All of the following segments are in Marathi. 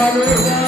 Manuna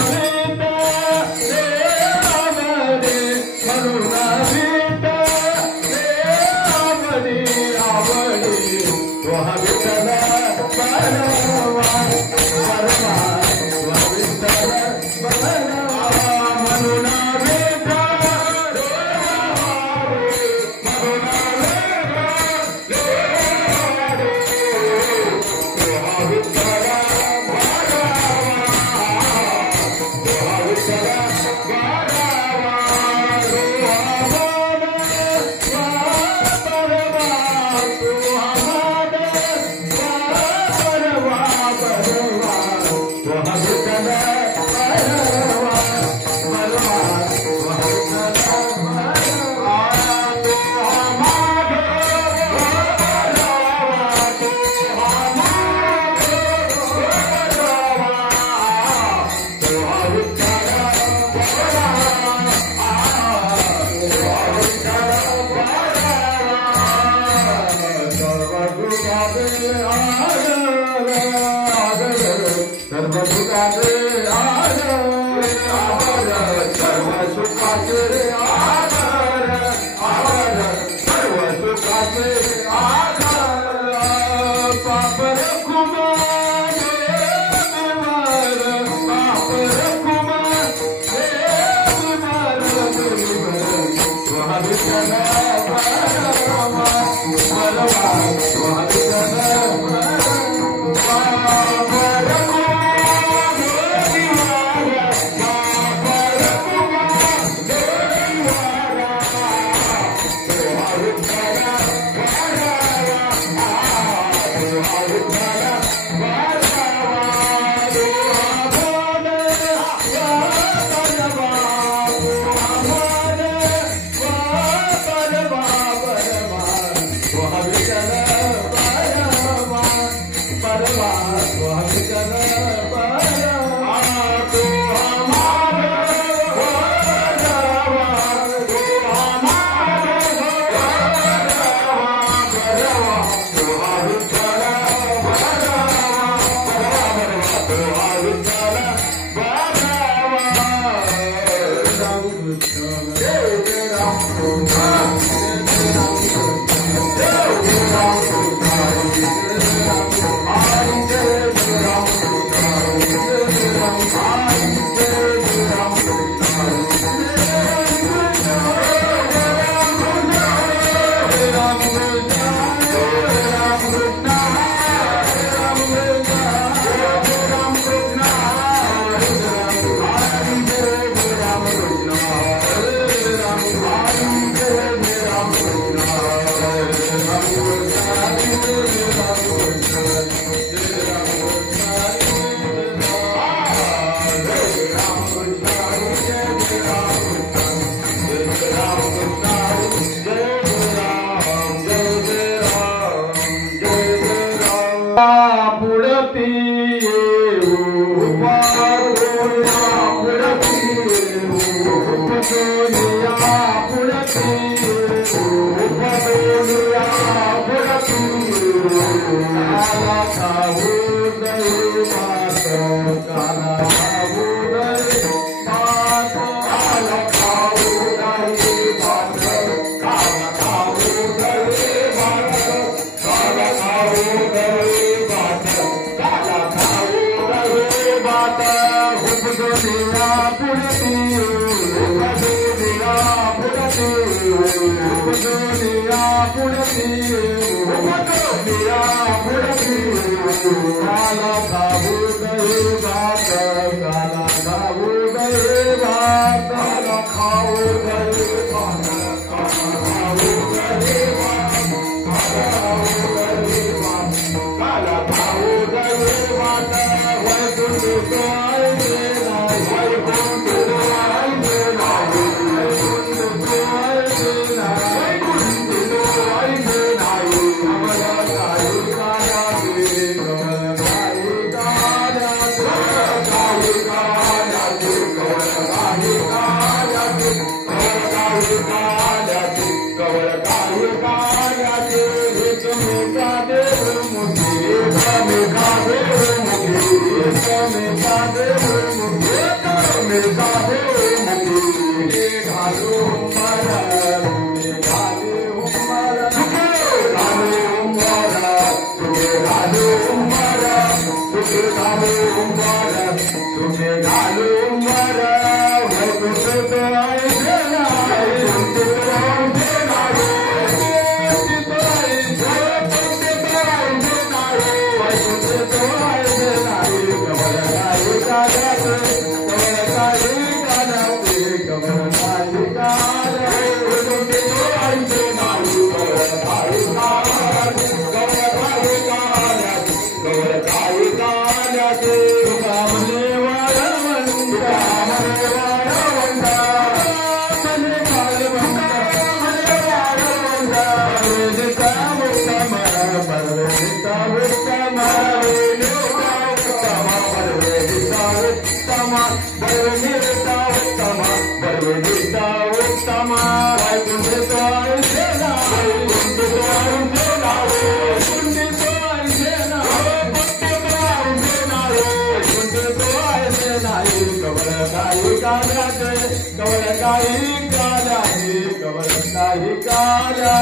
काल्याचे कवळ काही काल्याचे कवळ काही काल्या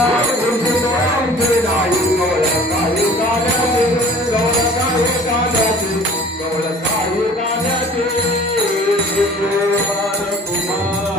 नाही कवळ काही काल्याचे कवळ काही काल्याचे कवळ काही काल्याचे कुमार कुमार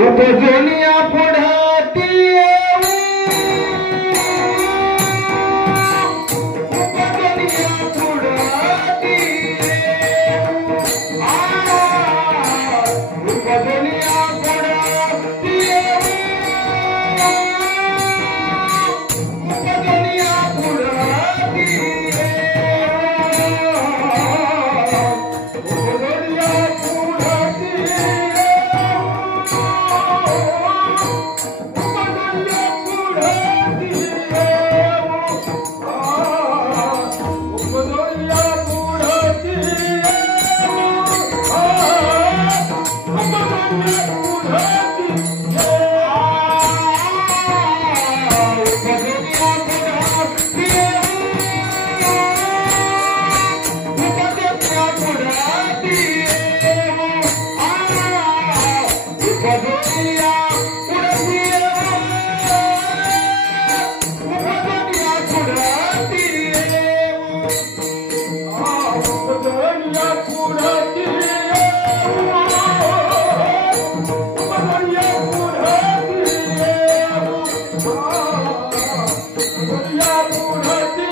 उपजनिया पुढाती उपजनिया पुढाती उपजनिया पुढाती उपजनिया पुढाती उपजनिया पुढाती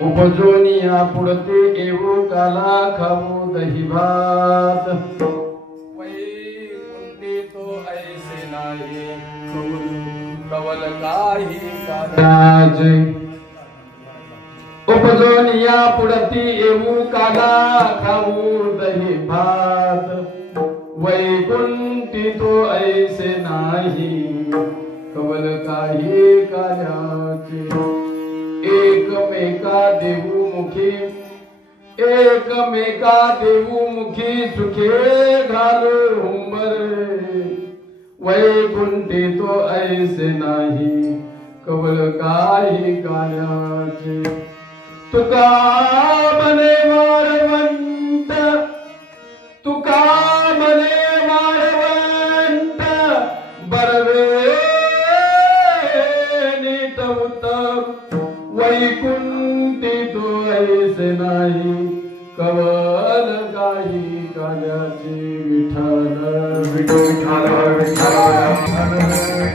उपजोनिया पुढते एवो काला खाऊ दही भात वैकुंठी तो ऐसे नाही कवल काही काज उपजोनिया पुढती एवो काला खाऊ दही भात वैकुंठी तो ऐसे नाही कवल काही काल्याचे एकमेका देऊ मुखी सुखे घालो हुंबर वैकुंठी तो ऐसे नाही कवल काही काल्याचे तुका मने वारवंत तुका मने वारवंत बरवे नीट उत्तम वैकुंठी तो ऐसे नाही कवल काही काल्याचे विठ्ठल विठ्ठल विठ्ठल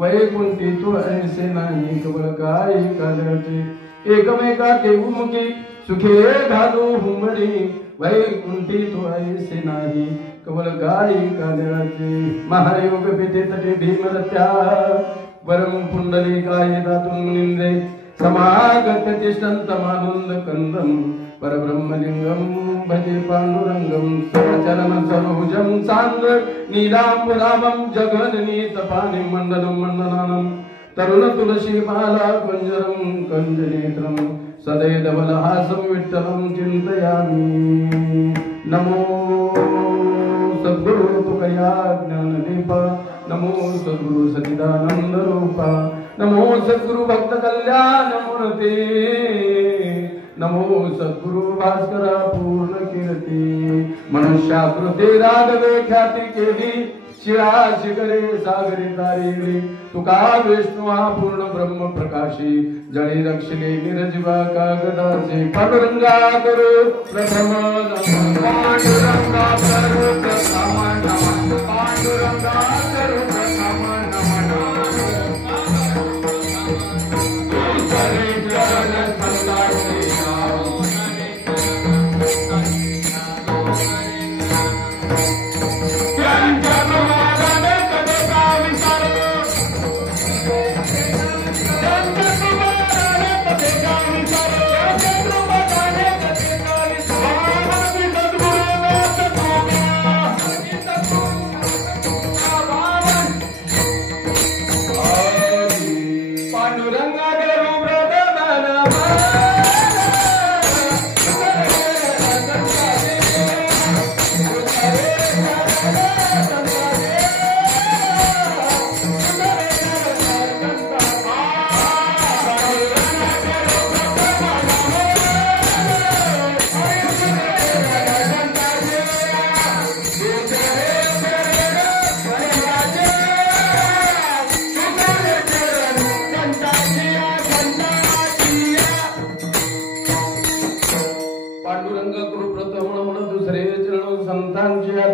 वैकुंठी तो ऐसे नाही कवल काही काल्याचे एकमेका देऊ मुखी सुखे घालू हुंबडी वैकुंठी तो ऐसे नाही कवल काही काल्याचे महायोग पेते तटे भीमरत्या वरम पुंडली काय दातुन निंदे समागत तिष्ठन्तमानंद कंदम परब्रह्मलिंगम भजे पांडुरंगम चरण सरोजम सांद्र नीलांबुरामं जगन्नीतपानि मंडलम मंडनानं तरुण तुलसी माला कुंजरम कंजनेत्रम सदैव धवलहासं विठ्ठलं चिंतयामि नमो सद्गुरु तुकया ज्ञानदीप नमो सद्गुरु सच्चिदानंद रूपा नमो सद्गुरु भक्त कल्याण मूर्ती नमो सद्गुरु भास्करा पूर्ण कीर्ती मनुष्याकृते राघवे ख्याती केली शिळा शिखरे सागरे तारेली तुका विष्णू हा पूर्ण ब्रह्म प्रकाशी जळी रक्षले निरजीवा कागदाचे पांडुरंगा करू प्रथम पांडुरंगा करू प्रथम नमन पांडुरंगा करू प्रथम नमन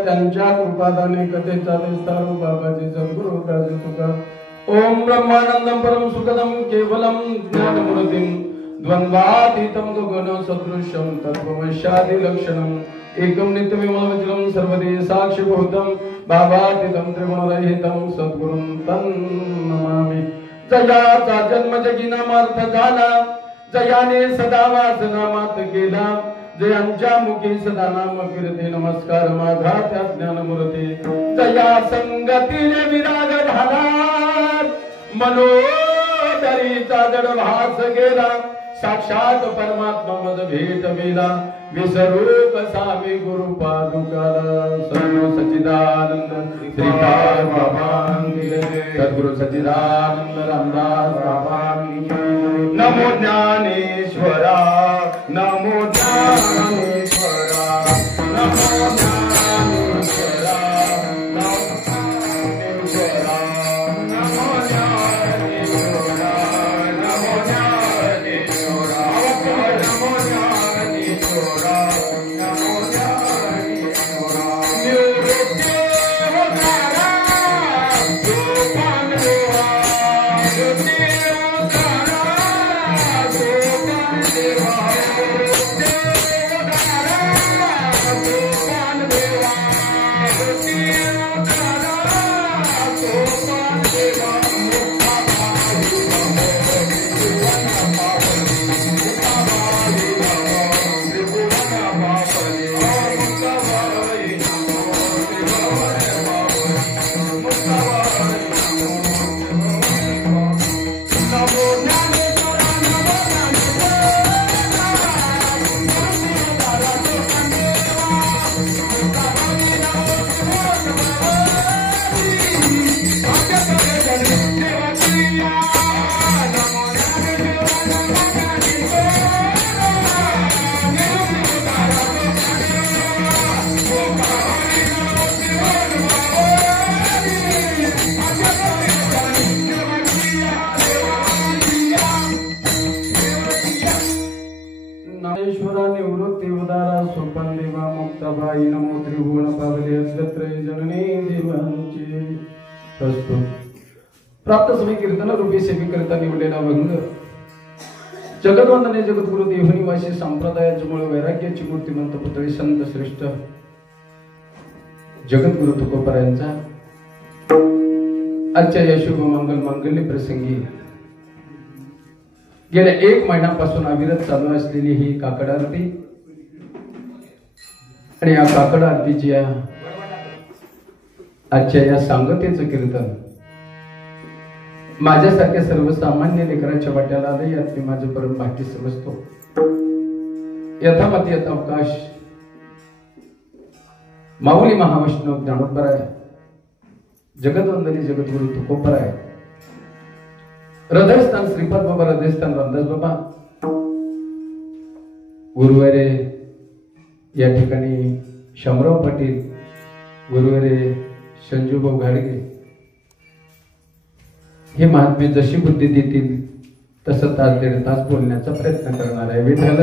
त्यांच्या कृपादाने कथेचा विस्तार बाबाजी सद्गुरु दास तुका ओम ब्रह्मानंदम परम सुखदम केवलम ज्ञानमूर्तिम द्वंद्वातीतम गगन सदृश्यम तत्वमस्यादि लक्षणम एकम नित्य विमलवचनम सर्वदे साक्षिभूतम बाबातीतम त्रिगुणरहितम सद्गुरुं तं नमामि जयाचा जन्म जगिनामार्थ झाला जयाने सदा वासनामात केला जयांच्या मुखी सदा नाम कीर्ती नमस्कार माझा त्या ज्ञानमूर्ती जया संगतीने विराग झाला मनोदरीचा जड भास गेला साक्षात परमात्मा मद भेट वेला विसरूप सामी गुरु पादुकाला सद्गुरु सच्चिदानंद श्रीपाद बाबांकी सद्गुरु सच्चिदानंद रामदास बाबांकी नमो ज्ञानेश्वरा नमो ज्ञानेश्वरा नमो ज्ञानेश्वरा प्राप्त समी कीर्तन रूपी सेवी करता निवडलेला भंग जगद्वंदने जगद्गुरु देवनिवासी संप्रदायाचे मूळ वैराग्याची मूर्तिमंत पुतळे संत श्रेष्ठ जगद्गुरु तुकोबारायांचा आजच्या या शुभ मंगल मांगल्य प्रसंगी गेल्या 1 महिन्यापासून अविरत चालू असलेली ही काकड आरती आणि या काकड आरतीची आजच्या या सांगतेचं कीर्तन माझ्यासारख्या सर्वसामान्य लेकरांच्या वाट्याला आले यात मी माझं परम भाग्य समजतो. यथामती यथावकाश माऊली महावैष्णव ज्ञानोबराय, जगदवंदनी जगद्गुरु तुकोबराय, हृदयस्थान श्रीपाद बाबा, हृदयस्थान रामदास बाबा, गुरुवारे या ठिकाणी शामराव पाटील, गुरुवारे संजूभाऊ घाडगे, हे महात्मे जशी बुद्धी देतील तसं तास दीड तास बोलण्याचा प्रयत्न करणार आहे. विठ्ठल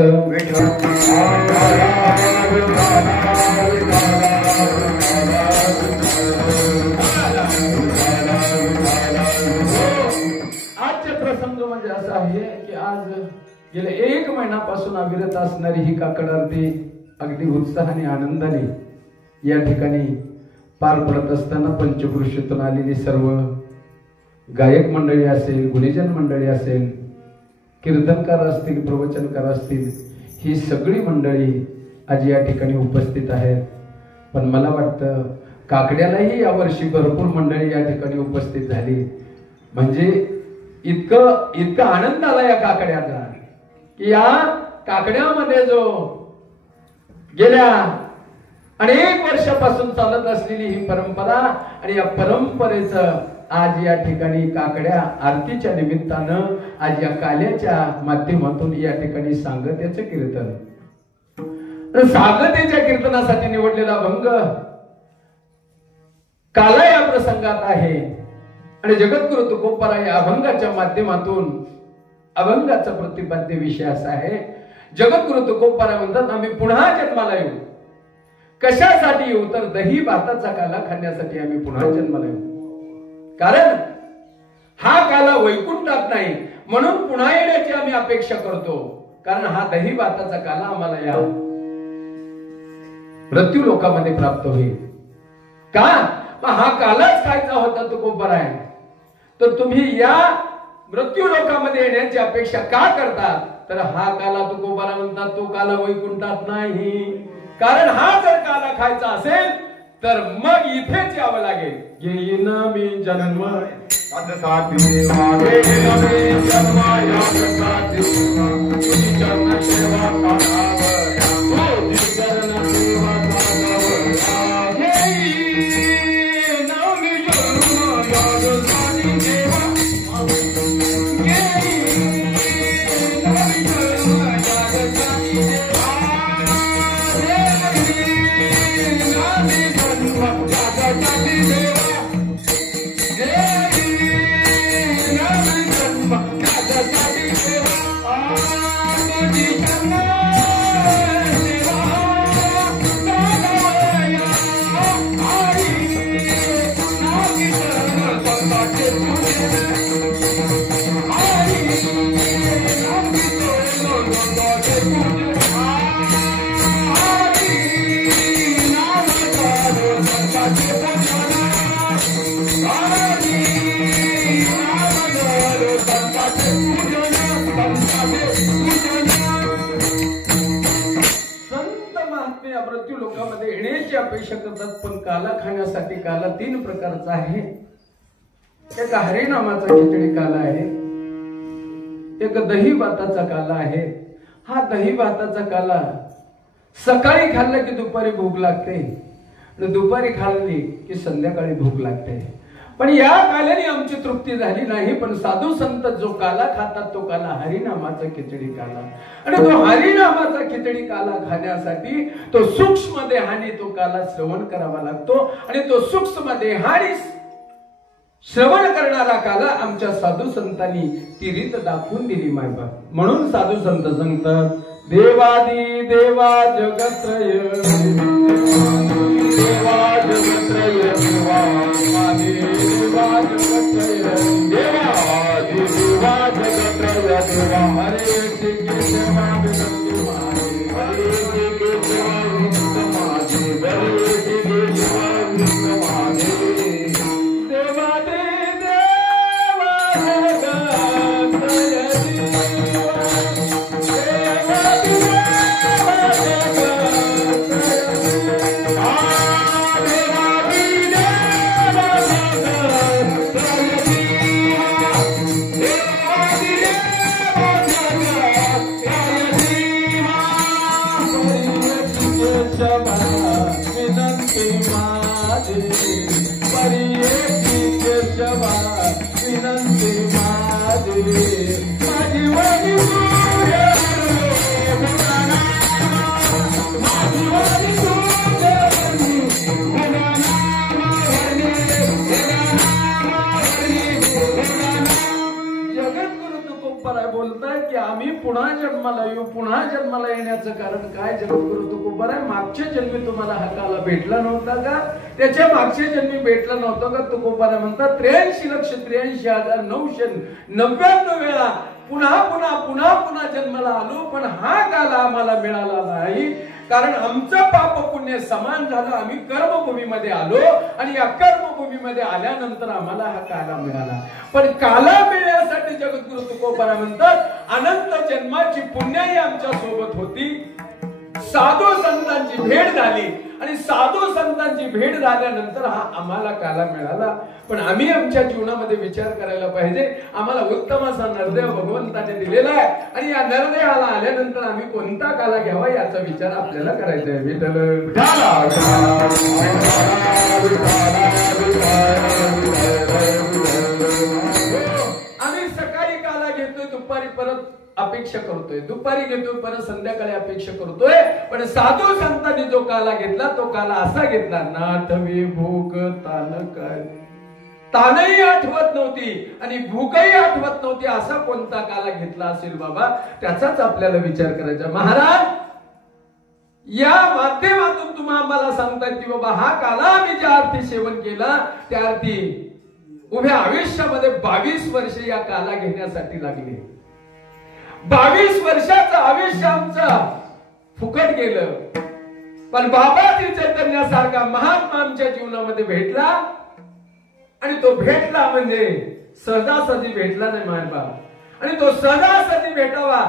आजचे प्रसंग म्हणजे असा आहे की आज गेल्या 1 महिन्यापासून अविरत असणारी ही काकड आरती अगदी उत्साहाने आनंदाने या ठिकाणी पार पडत असताना पंचक्रोशीतून आलेली सर्व गायक मंडळी असेल, गुणीजन मंडळी असेल, कीर्तनकार असतील, प्रवचनकार असतील, ही सगळी मंडळी आज या ठिकाणी उपस्थित आहेत. पण मला वाटतं काकड्यालाही यावर्षी भरपूर मंडळी या ठिकाणी उपस्थित झाली. म्हणजे इतका आनंद आला या काकड्याचा की या काकड्यामध्ये जो गेल्या अनेक वर्षापासून चालत असलेली ही परंपरा आणि या परंपरेचं आज या ठिकाणी काकड्या आरतीच्या निमित्तानं आज या काल्याच्या माध्यमातून या ठिकाणी सांगतेचं कीर्तन, सांगतेच्या कीर्तनासाठी निवडलेला अभंग काला या प्रसंगात आहे. आणि जगद्गुरु तुकोबराय या अभंगाच्या माध्यमातून अभंगाचा प्रतिपाद्य विषय असा आहे. जगद्गुरु तुकोबराय म्हणतात, आम्ही पुन्हा जन्माला येऊ. कशासाठी येऊ तर दही भाताचा काला खाण्यासाठी आम्ही पुन्हा जन्माला येऊ. कारण हा काला वैकुंठात नाही म्हणून पुन्हा येण्याची आम्ही अपेक्षा करतो. कारण हा दही भाताचा काला आम्हाला या मृत्यू लोकामध्ये प्राप्त होईल. का हा कालाच खायचा होता तुकोबराय, तर तुम्ही या मृत्यू लोकामध्ये येण्याची अपेक्षा का करता. तर हा काला तुकोबराय म्हणतात तो काला वैकुंठात नाही. कारण हा जर काला खायचा असेल तर मग इथेच यावं लागेल. येईन मी जन्म मृत्यू लोकांमध्ये येण्याची अपेक्षा करतात. पण काला खाण्यासाठी काला 3 प्रकारचा आहे. एक हरिनामाचा खिचडी काला आहे, एक दही भाताचा काला आहे. हा दही भाताचा काला सकाळी खाल्ला की दुपारी भूक लागते, दुपारी खाल्ली की संध्याकाळी भूक लागते. पण या काल्याने आमची तृप्ती झाली नाही. पण साधू संत जो काला खातात तो काला हरिनामाचा खिचडी काला. आणि तो हरिनामाचा खिचडी काला खाण्यासाठी तो सूक्ष्म देहाने तो काला श्रवण करावा लागतो. आणि तो सूक्ष्म देहाने श्रवण करणारा काला आमच्या साधू संतांनी ती रीत दाखवून दिली मायबा. म्हणून साधू संत सांगतात, देवादी देवा जगत्रय, देवा जगत्रय, देवादी देवा जगत्रय, देवादी देवा जगत्रय, देवा हरे श्री देवा विनंती माझी, हरे श्री देवा विनंती माझी, हरे श्री देवा विनंती माझी. देवादी देवा जगत्रय, विनंती माझी परियेची केशवा विनंती माझी माझी वाणी जगद्गुरु तुकोबाराय बोलताय की आम्ही पुन्हा जन्माला येऊ. पुन्हा जन्माला येण्याचं कारण काय? जगद्गुरु तुकोबाराय मागच्या जन्मी तुम्हाला हा काला भेटला नव्हता का? त्याच्या मागच्या जन्मी भेटला नव्हतं का? तुकोबाराय म्हणतात 83,83,999 वेळा पुन्हा पुन्हा पुन्हा पुन्हा जन्माला आलो, पण हा काला आम्हाला मिळाला नाही. कारण आमचं पाप पुण्य समान झालं. आम्ही कर्मभूमीमध्ये आलो आणि या कर्मभूमीमध्ये आल्यानंतर आम्हाला हा काला मिळाला. पण काला मिळण्यासाठी जगद्गुरु तुकोबाराय म्हणतात अनंत जन्माची पुण्याई आमच्या सोबत होती. साधू संतांची भेट झाली आणि साधू संतांची भेट झाल्यानंतर हा आम्हाला काला मिळाला. पण आम्ही आमच्या जीवनामध्ये विचार करायला पाहिजे. आम्हाला उत्तम असा नरदेव भगवंताने दिलेला आहे आणि या नरदेवाला आल्यानंतर आम्ही कोणता काला घ्यावा याचा विचार आपल्याला करायचा आहे. विठ्ठल आम्ही सकाळी काला घेतोय, दुपारी परत अपेक्षा करतोय, दुपारी घेतोय परत संध्याकाळी अपेक्षा करतोय. पण साधू संतांनी जो काला घेतला तो काला असा घेतला, नाथवी भूक तान काय, तानही आठवत नव्हती आणि भूकही आठवत नव्हती. असा कोणता काला घेतला असेल बाबा, त्याचाच आपल्याला विचार करायचा. महाराज या माध्यमातून तुम्ही आम्हाला सांगतायत की बाबा हा काला आम्ही ज्या अर्थी सेवन केला त्या अर्थी उभ्या आयुष्यामध्ये 22 वर्ष या काला घेण्यासाठी लागले. 22 वर्षाचं आयुष्य आमचं फुकट गेलं. पण बाबाजी चैतन्यासारखा महात्मा आमच्या जीवनामध्ये भेटला आणि तो भेटला म्हणजे सहजासहजी भेटला नाही मायबाप. आणि तो सहजासहजी भेटावा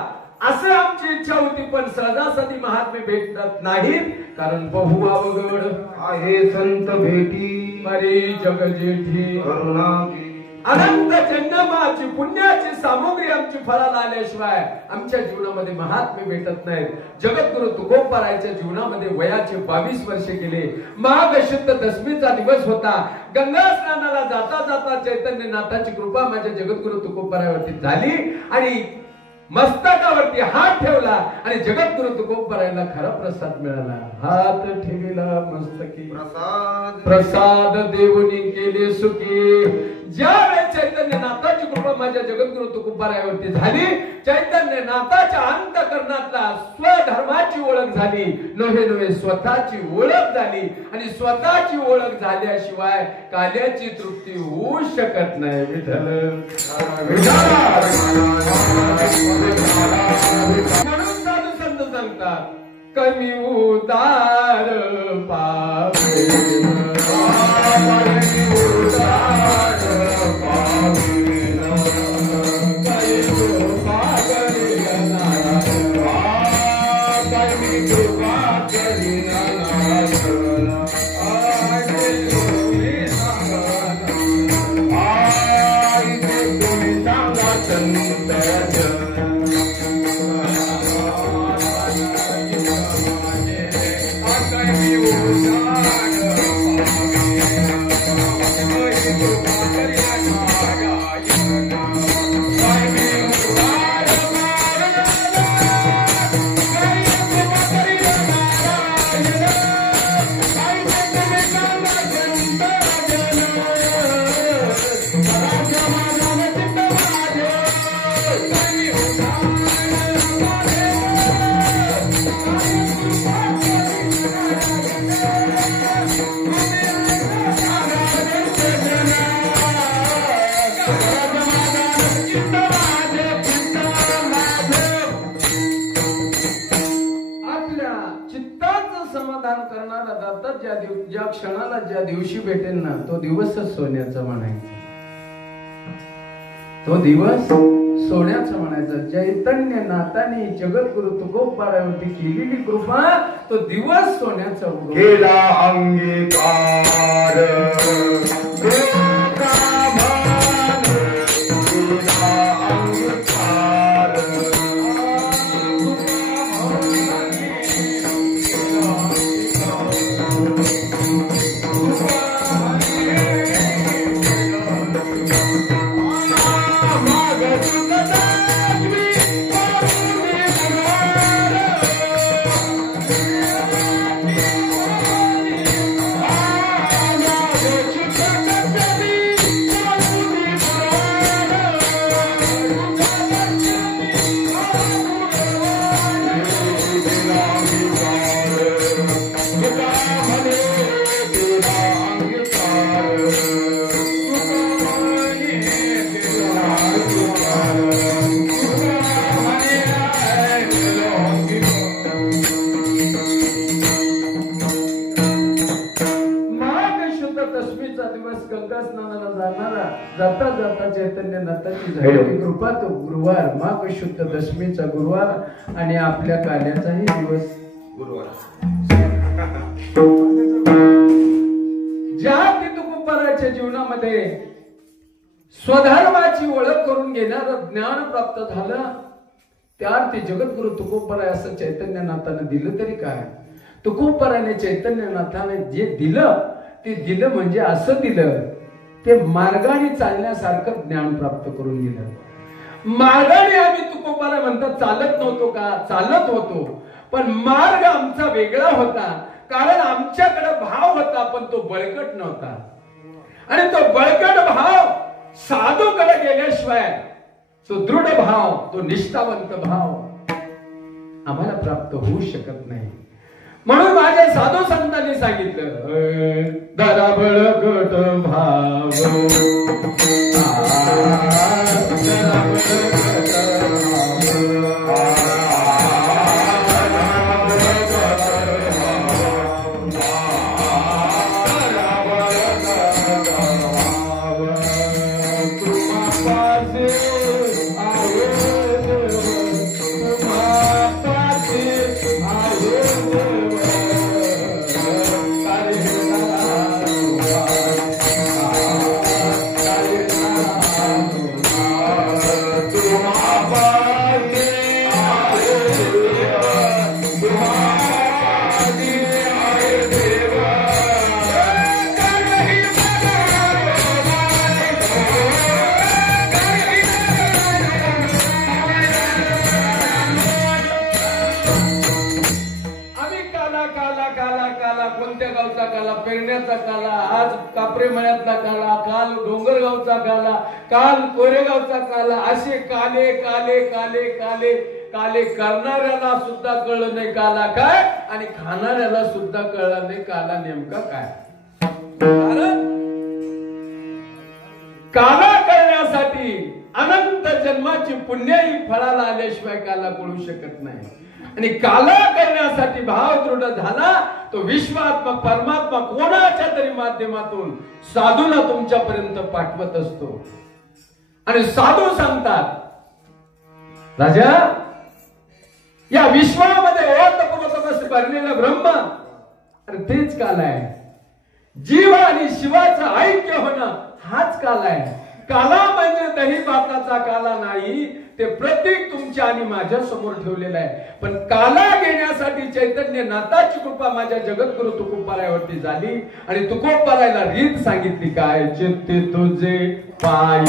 असं आमची इच्छा होती, पण सहजासहजी महात्मे भेटत नाहीत. कारण बहु अवघड आहे संत भेटी मरी जग जेठी करुणाची. अनंत जन्माची पुण्याची सामुग्री आमची फळाला आल्याशिवाय आमच्या जीवनामध्ये महात्मे भेटत नाहीत. जगद्गुरु तुकोबारायच्या जीवनामध्ये वयाचे 22 वर्ष गेले. माघ शुद्ध दशमीचा दिवस होता. गंगा स्नानाला जाता जाता चैतन्य नाथाची कृपा माझ्या जगद्गुरु तुकोबारायवरती झाली आणि मस्तकावरती हात ठेवला आणि जगद्गुरु तुकोबारायला खरा प्रसाद मिळाला. हात ठेविला मस्तकी प्रसाद प्रसाद देवनी केले सुखी. ज्यावेळेस चैतन्य नाथाची कृपा माझ्या जगद्गुरु तुकोबारायवरती झाली, चैतन्य नाथाच्या अंतःकरणातला स्वधर्माची ओळख झाली, नव्हे नव्हे स्वतःची ओळख झाली. आणि स्वतःची ओळख झाल्याशिवाय काल्याची तृप्ती होऊ शकत नाही. विठ्ठल म्हणून साधू संत सांगतात कमी उदार पावे ज्या क्षणाला ज्या दिवशी भेटेल ना तो दिवसच सोन्याचा म्हणायचा. तो दिवस सोन्याचा म्हणायचा. चैतन्य नाथाने जगद्गुरु तुकोबारायवरती केलेली कृपा तो दिवस सोन्याचा केला अंगीकार. 8वा दिवस गंगा स्नानाला जाता जाता चैतन्य नाथाची झालेली कृपा तो गुरुवार माघ शुद्ध दशमीचा गुरुवार आणि आपल्या कार्याचाही दिवस गुरुवार. ज्या तुकोबाराच्या जीवनामध्ये स्वधर्माची ओळख करून घेणारं ज्ञान प्राप्त झालं त्या ते जगद्गुरु तुकोबाराय असं चैतन्यनाथाने दिलं तरी काय. तुकोबाराने चैतन्यनाथाने जे दिलं ते दिलं म्हणजे असं दिलं ते मार्गाने चालण्यासारखं ज्ञान प्राप्त करून गेलं. मार्गाने आम्ही तुकोबाराय म्हणतात चालत नव्हतो का, चालत होतो, पण मार्ग आमचा वेगळा होता. कारण आमच्याकडे भाव होता पण तो बळकट नव्हता. आणि तो बळकट भाव साधूकडे गेल्याशिवाय तो दृढ भाव, तो निष्ठावंत भाव आम्हाला प्राप्त होऊ शकत नाही. म्हणून माझ्या साधू संतांनी सांगितलं दरा बळकट भाव काल कोरेगावचा काला, असे काले काले काले काले काले करणाऱ्याला सुद्धा कळलं नाही काला काय आणि खाणाऱ्याला सुद्धा कळलं नाही काला नेमका काय. कारण काला करण्यासाठी अनंत जन्माची पुण्याही फळाला आल्याशिवाय काला कळू शकत नाही. आणि काला करण्यासाठी भाव दृढ झाला तो विश्वात्मक परमात्मा कोणाच्या तरी माध्यमातून साधूला तुमच्यापर्यंत पाठवत असतो. आणि साधू सांगतात राजा या विश्वामध्ये ओतप्रोत भरलेलं ब्रह्म अरे तेच काल आहे. जीव आणि शिवाचं ऐक्य होणं हाच काल आहे. काला म्हणजे दही भाताचा काला नाही, ते प्रतीक तुमच्या आणि माझ्या समोर ठेवलेलं आहे. पण काला घेण्यासाठी चैतन्य नाथाची कृपा माझ्या जगद्गुरु तुकोबारायावरती झाली. आणि तुकोबारायला रीत सांगितली काय चित्ते तुझे पाय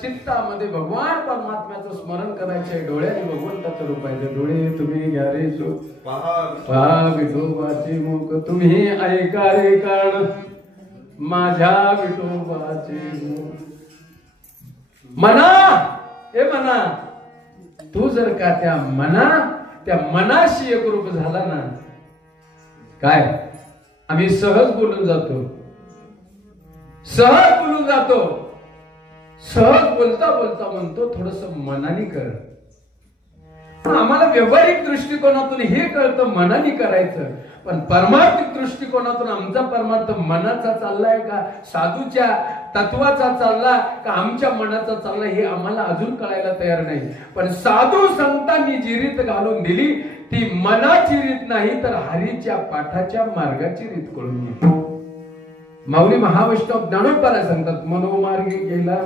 चित्तामध्ये भगवान परमात्म्याचं स्मरण करायचे. डोळ्याने भगवंताचं रूप आहे. डोळे तुम्ही घ्या रे पहा विठोबाचे मुख तुम्ही ऐका रे कान माझ्या विठोबाचे मुख. मना हे मना तू जर का त्या मनाशी एकरूप झाला ना काय आम्ही सहज बोलून जातो. सहज बोलता बोलता म्हणतो थोडस मनाने कर. आम्हाला व्यावहारिक दृष्टिकोनातून हे कळतं मनाने करायचं, पण परमार्थिक दृष्टिकोनातून आमचा परमार्थ मनाचा चाललाय का साधूच्या तत्वाचा चालला का आमच्या मनाचा चालला हे आम्हाला अजून कळायला तयार नाही. पण साधू संतांनी जी रीत घालून दिली ती मनाची रीत नाही तर हरीच्या पाठाच्या मार्गाची रीत कळून घेतली. माऊली महावैष्णव ज्ञानोबाला सांगतात, मनोमार्गे गेला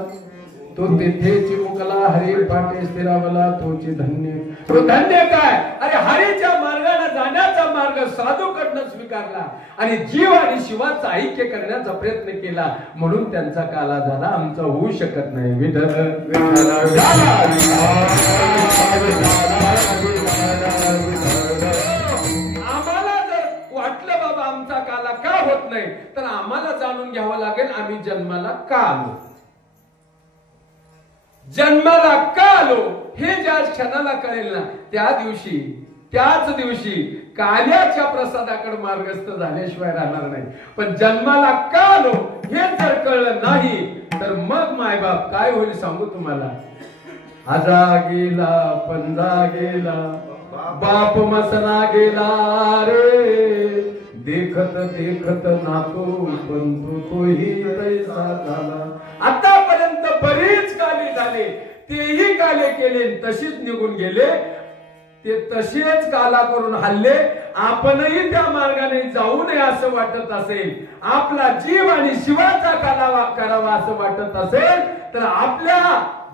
तो तेथे चिमुकला, हरी पाठे स्थिरावला तोची धन्य. तो धन्य काय? अरे हरीच्या मार्गाने जाण्याचा मार्ग साधूकडनं स्वीकारला आणि जीव आणि शिवाचं ऐक्य करण्याचा प्रयत्न केला, म्हणून त्यांचा काला झाला. आमचा होऊ शकत नाही. विठ्ठल आम्हाला जर वाटलं बाबा आमचा काला का होत नाही, तर आम्हाला जाणून घ्यावं लागेल आम्ही जन्माला का आलो. जन्माला का आलो हे ज्या क्षणाला कळेल ना त्याच दिवशी काल्याच्या प्रसादाकडे मार्गस्थ झाल्याशिवाय राहणार नाही. पण जन्माला का आलो हे जर कळलं नाही तर मग मायबाप काय होईल सांगू तुम्हाला. आजा गेला पंजा गेला बाप मसना गेला रे, देखत देखत नातो बंधू तोही तैसा झाला. आतापर्यंत बरीच काले झाले, तेही काले केले तशीच निघून गेले, ते तसेच काला करून हल्ले. आपणही त्या मार्गाने जाऊ नये असं वाटत असेल, आपला जीव आणि शिवाचा काला करावा असं वाटत असेल, तर आपल्या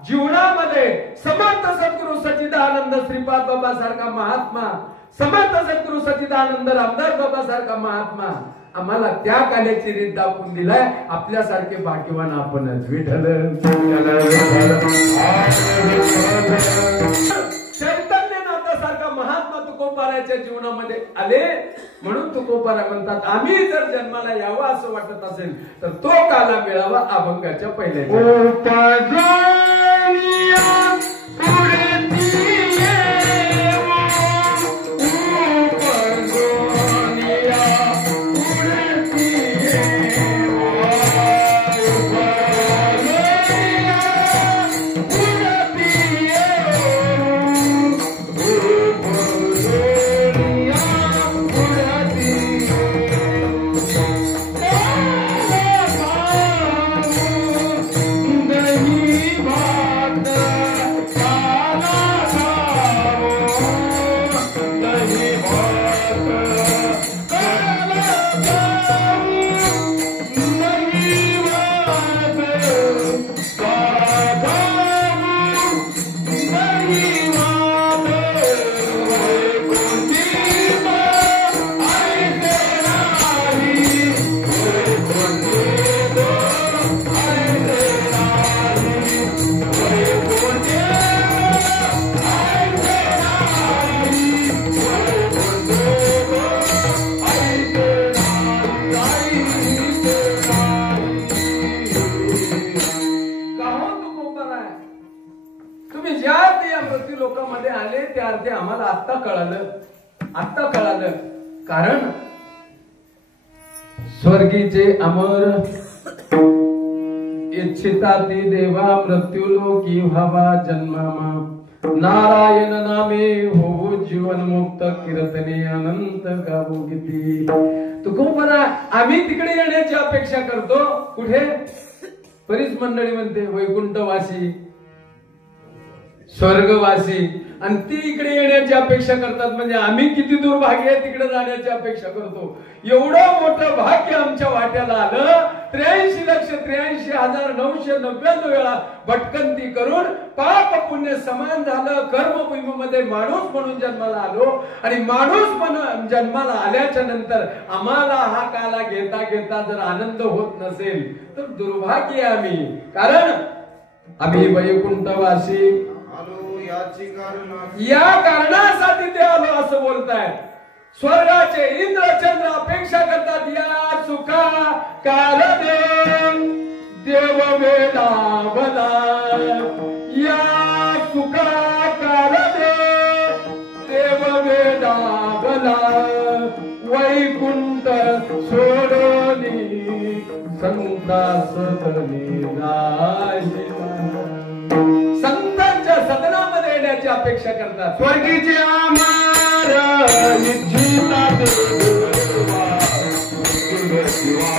जीवनामध्ये समर्थ सद्गुरु सच्चिदानंद श्रीपाद बाबा सारखा महात्मा, समर्थ सद्गुरु सच्चिदानंद रामदास बाबा सारखा महात्मा आम्हाला त्या काल्याची रीत दाखवून दिलाय. आपल्यासारखे भाग्यवान आपणच. विठ्ठल चैतन्यनाथा सारखा महात्मा तुकोबाराच्या जीवनामध्ये आले, म्हणून तुकोबारा म्हणतात आम्ही जर जन्माला यावं असं वाटत असेल तर तो काला मिळावा अभंगाच्या पहिल्या. लोकांमध्ये आले ते अर्धे आम्हाला आत्ता कळालं. कारण स्वर्गीचे अमर इच्छिता ती देवा मृत्यू लोकी व्हावा जन्मामा, नारायण नामे होऊ जीवन मुक्त कीर्तने अनंत गावो किती. तुकोबारा आम्ही तिकडे येण्याची अपेक्षा करतो. कुठे? बरीच मंडळी म्हणते वैकुंठवासी स्वर्गवासी, आणि ती इकडे येण्याची अपेक्षा करतात. म्हणजे आम्ही किती दुर्भाग्य आहे तिकडे जाण्याची अपेक्षा करतो. एवढं मोठं भाग्य आमच्या वाट्याला आलं. 83,83,999 वेळा भटकंती करून पाप पुण्य समान झालं. कर्मभूमीमध्ये माणूस म्हणून जन्माला आलो आणि माणूस म्हणून जन्माला आल्याच्या नंतर आम्हाला हा काला घेता घेता जर आनंद होत नसेल तर दुर्भाग्य आम्ही. कारण आम्ही वैकुंठवासी या कारणासाठी ते आलो असं बोलताय. स्वर्गाचे इंद्र चंद्र अपेक्षा करतात या सुखा कारणे देव वेलावला, या सुखा कारणे देव वेलावला, वैकुंठ सोडोनी संतास धनी राहिला. संतांच्या सदनामध्ये येण्याची अपेक्षा करतात. स्वर्गीचे आमार इच्छिता देवा तुझ शिवा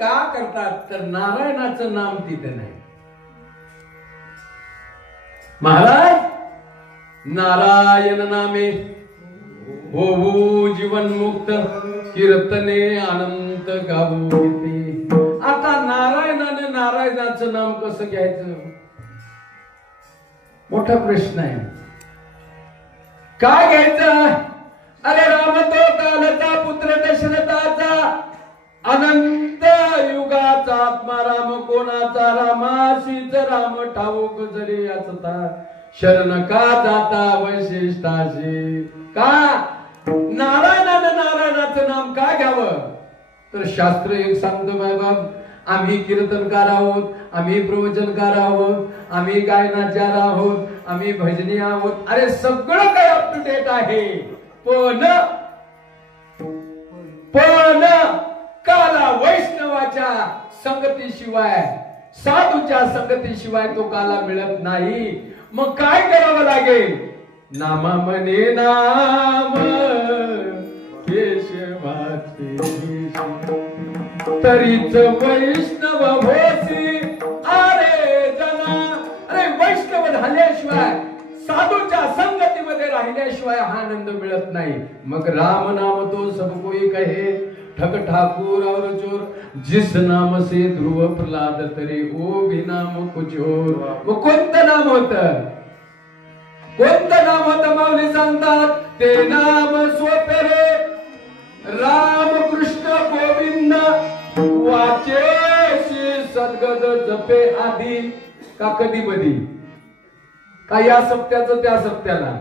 का करतात तर नारायणाचं नाम तिथे नाही. महाराज नारायण नामे होऊ जीवनमुक्त कीर्तने अनंत गाऊ गीते. आता नारायणाने नारायणाचं नाम कसं घ्यायचं मोठा प्रश्न आहे. काय घ्यायचं? अरे राम तो कालचा पुत्र दशरथाचा अनंत युगाचा आत्मा राम कोणाचा रामाशीच राम ठाऊक जरी असता शरण का जाता वैशिष्टाशी. का नारायणानं नारायणाचं नाम का घ्यावं तर शास्त्र एक सांगतो बाब आम्ही कीर्तनकार आहोत, आम्ही प्रवचनकार आहोत, आम्ही गायनाचार आहोत, आम्ही भजनी आहोत. अरे सगळं काही अप टू डेट आहे. पण काला वैष्णवाच्या संगतीशिवाय साधूच्या संगतीशिवाय तो काला मिळत नाही. मग काय करावं लागेल? नामा म्हणे नाम केशवाचे तरीच वैष्णव होसी. अरे जना अरे वैष्णव झाल्याशिवाय साधूच्या संगतीमध्ये राहिल्याशिवाय हा आनंद मिळत नाही. मग राम नाम तो सब कोई कहे ठग ठाकुर और चोर जिस नाम से ध्रुव प्रहलाद तरे ओ भी नाम कुछ और. मग कोणतं नाम होत? कोणतं नाम होतं? माऊली सांगतात ते नाम सोपे रे राम कृष्ण गोविंद वाचे सद्गद जपे आधी. का कधी मधी का या सप्त्याचं त्या सप्त्याला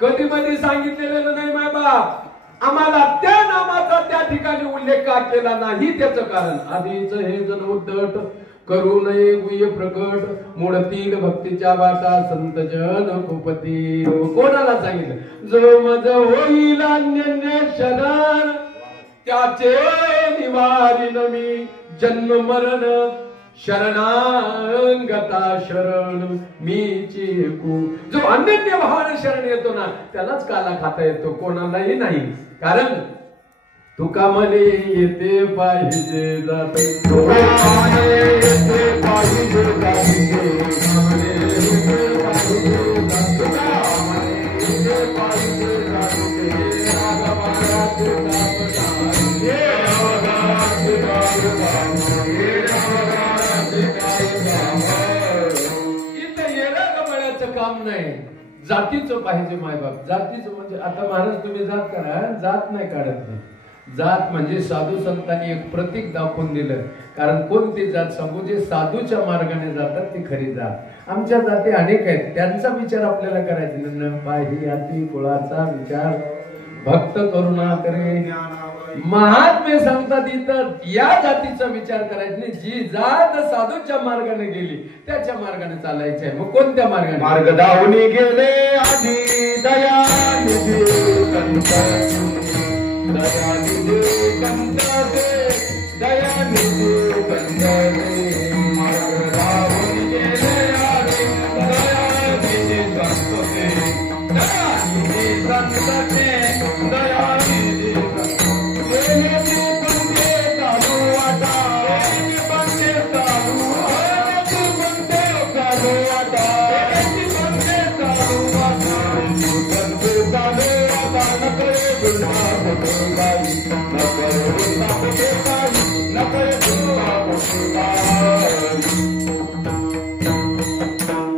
कधी मधी सांगितलेलं नाही माय बाप. आम्हाला त्या नामाचा त्या ठिकाणी उल्लेख का केला नाही त्याचं कारण आधीच हे जन उद्धट करू नये गुह्य प्रकट मोडतील भक्तीच्या वाटा संत जन कुपती. कोणाला सांगितलं? जो मज होईल अन्य शरण त्याचे निवारीन मी जन्म मरण शरणांगता शरण मीची एकू. जो अनन्य भावाने शरण येतो ना त्यालाच काला खाता येतो, कोणालाही नाही. कारण तुका म्हणे येते पाहिजे जाते येते पाहिजे काम नाही. जातीचं पाहिजे मायबाप. जातीचं म्हणजे आता महाराज तुम्ही जात करा, जात नाही काढत नाही. जात म्हणजे साधू संतांनी एक प्रतीक दाखवून दिलं. कारण कोणती जात सांगू? जे साधूच्या मार्गाने जातात ती खरी जात. आमच्या जाती अनेक आहेत, त्यांचा विचार आपल्याला करायचा नाही. पाहियाती कुळाचा विचार भक्त करुणा करे महात्मे सांगतात इथं या जातीचा विचार करायचा नाही. जी जात साधूच्या मार्गाने गेली त्याच्या मार्गाने चालायचं आहे. मग कोणत्या मार्गाने? मार्ग दावणी गेले आधी दयानिधी कंठ दयानिधी कंठ दयानिधी कंठ मार्ग दावणी गेले आधी दयानिधी कंठ दयानिधी कंठ दयानिधी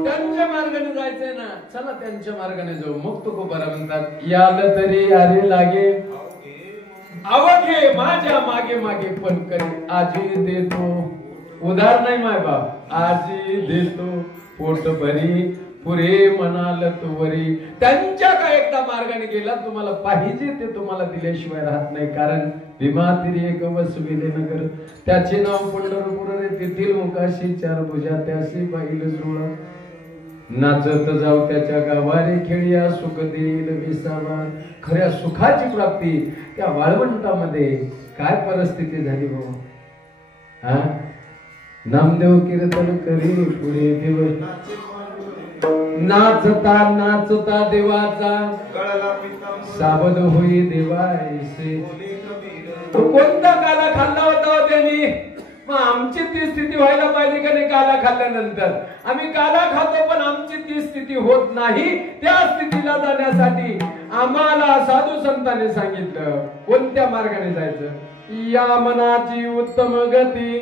त्यांच्या मार्गाने जायचंय ना, चला त्यांच्या मार्गाने जाऊ. मग तो बरा म्हणतात याल तरी अरे लागे अवघे माझ्या मागे मागे पण करी आजी देतो. उधार नाही माय बाप. आजी देतो पोट भरी पुरे म्हणाल तुवरी. त्यांच्या का एकदा मार्गाने गेला, तुम्हाला पाहिजे ते तुम्हाला दिल्याशिवाय राहत नाही. कारण भीमातिरी एक वसविले नगर, त्याचे नाव पंढरपूर रे. तेथील मुखाशी चार भुजा, त्याशी पाहिलं जुळा. नाचत जाऊ त्याच्या गावारे, खेळिया सुख देईल विसावा. खऱ्या सुखाची प्राप्ती त्या वाळवंटामध्ये काय परिस्थिती झाली भाऊ. हा, नामदेव कीर्तन करी पुढे देव, नाचता नाचता देवाचा साबद होई देवायसे. तो कोणता काला खाल्ला होता त्यांनी? मग आमची ती स्थिती व्हायला पाहिजे का नाही? काला खाल्ल्यानंतर आम्ही काला खातो, पण आमची ती स्थिती होत नाही. त्या स्थितीला जाण्यासाठी आम्हाला साधू संतांनी सांगितलं कोणत्या मार्गाने जायचं. या मनाची उत्तम गती,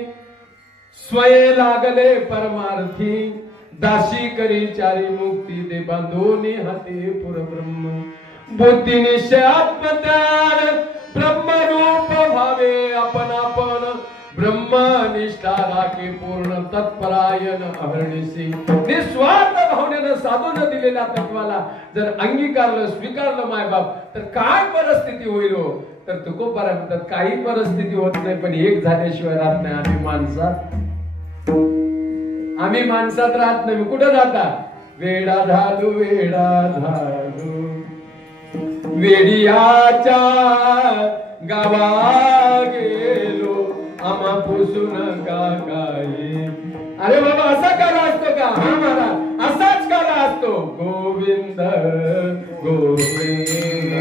स्वये लागले परमार्थी. दाशी करी चारी मुक्ती, दे बांधोनी हाती पुरब्रह्म. बुद्धी निश्चय आत्मज्ञान, ब्रह्मरूप भावे आपण आपण. ब्रह्मनिष्ठा राखे पूर्ण तत्परायण अहर्निशी. निस्वार्थ भावनेनं साधून दिलेल्या तत्वाला जर अंगीकारलं, स्वीकारलं मायबाप, तर काय परिस्थिती होईल हो. तर तुकोबारा म्हणतात काही परिस्थिती होत नाही, पण एक झाल्याशिवाय राहत नाही. आम्ही माणसात राहत नाही. कुठं जाता? वेडा झालो वेडा झालो, वेडियाच्या गावा गेलो, आम्हा पुसून का काही. अरे बाबा, असा काला असतो का? हा महाराज, असाच काला असतो. गोविंद गोविंद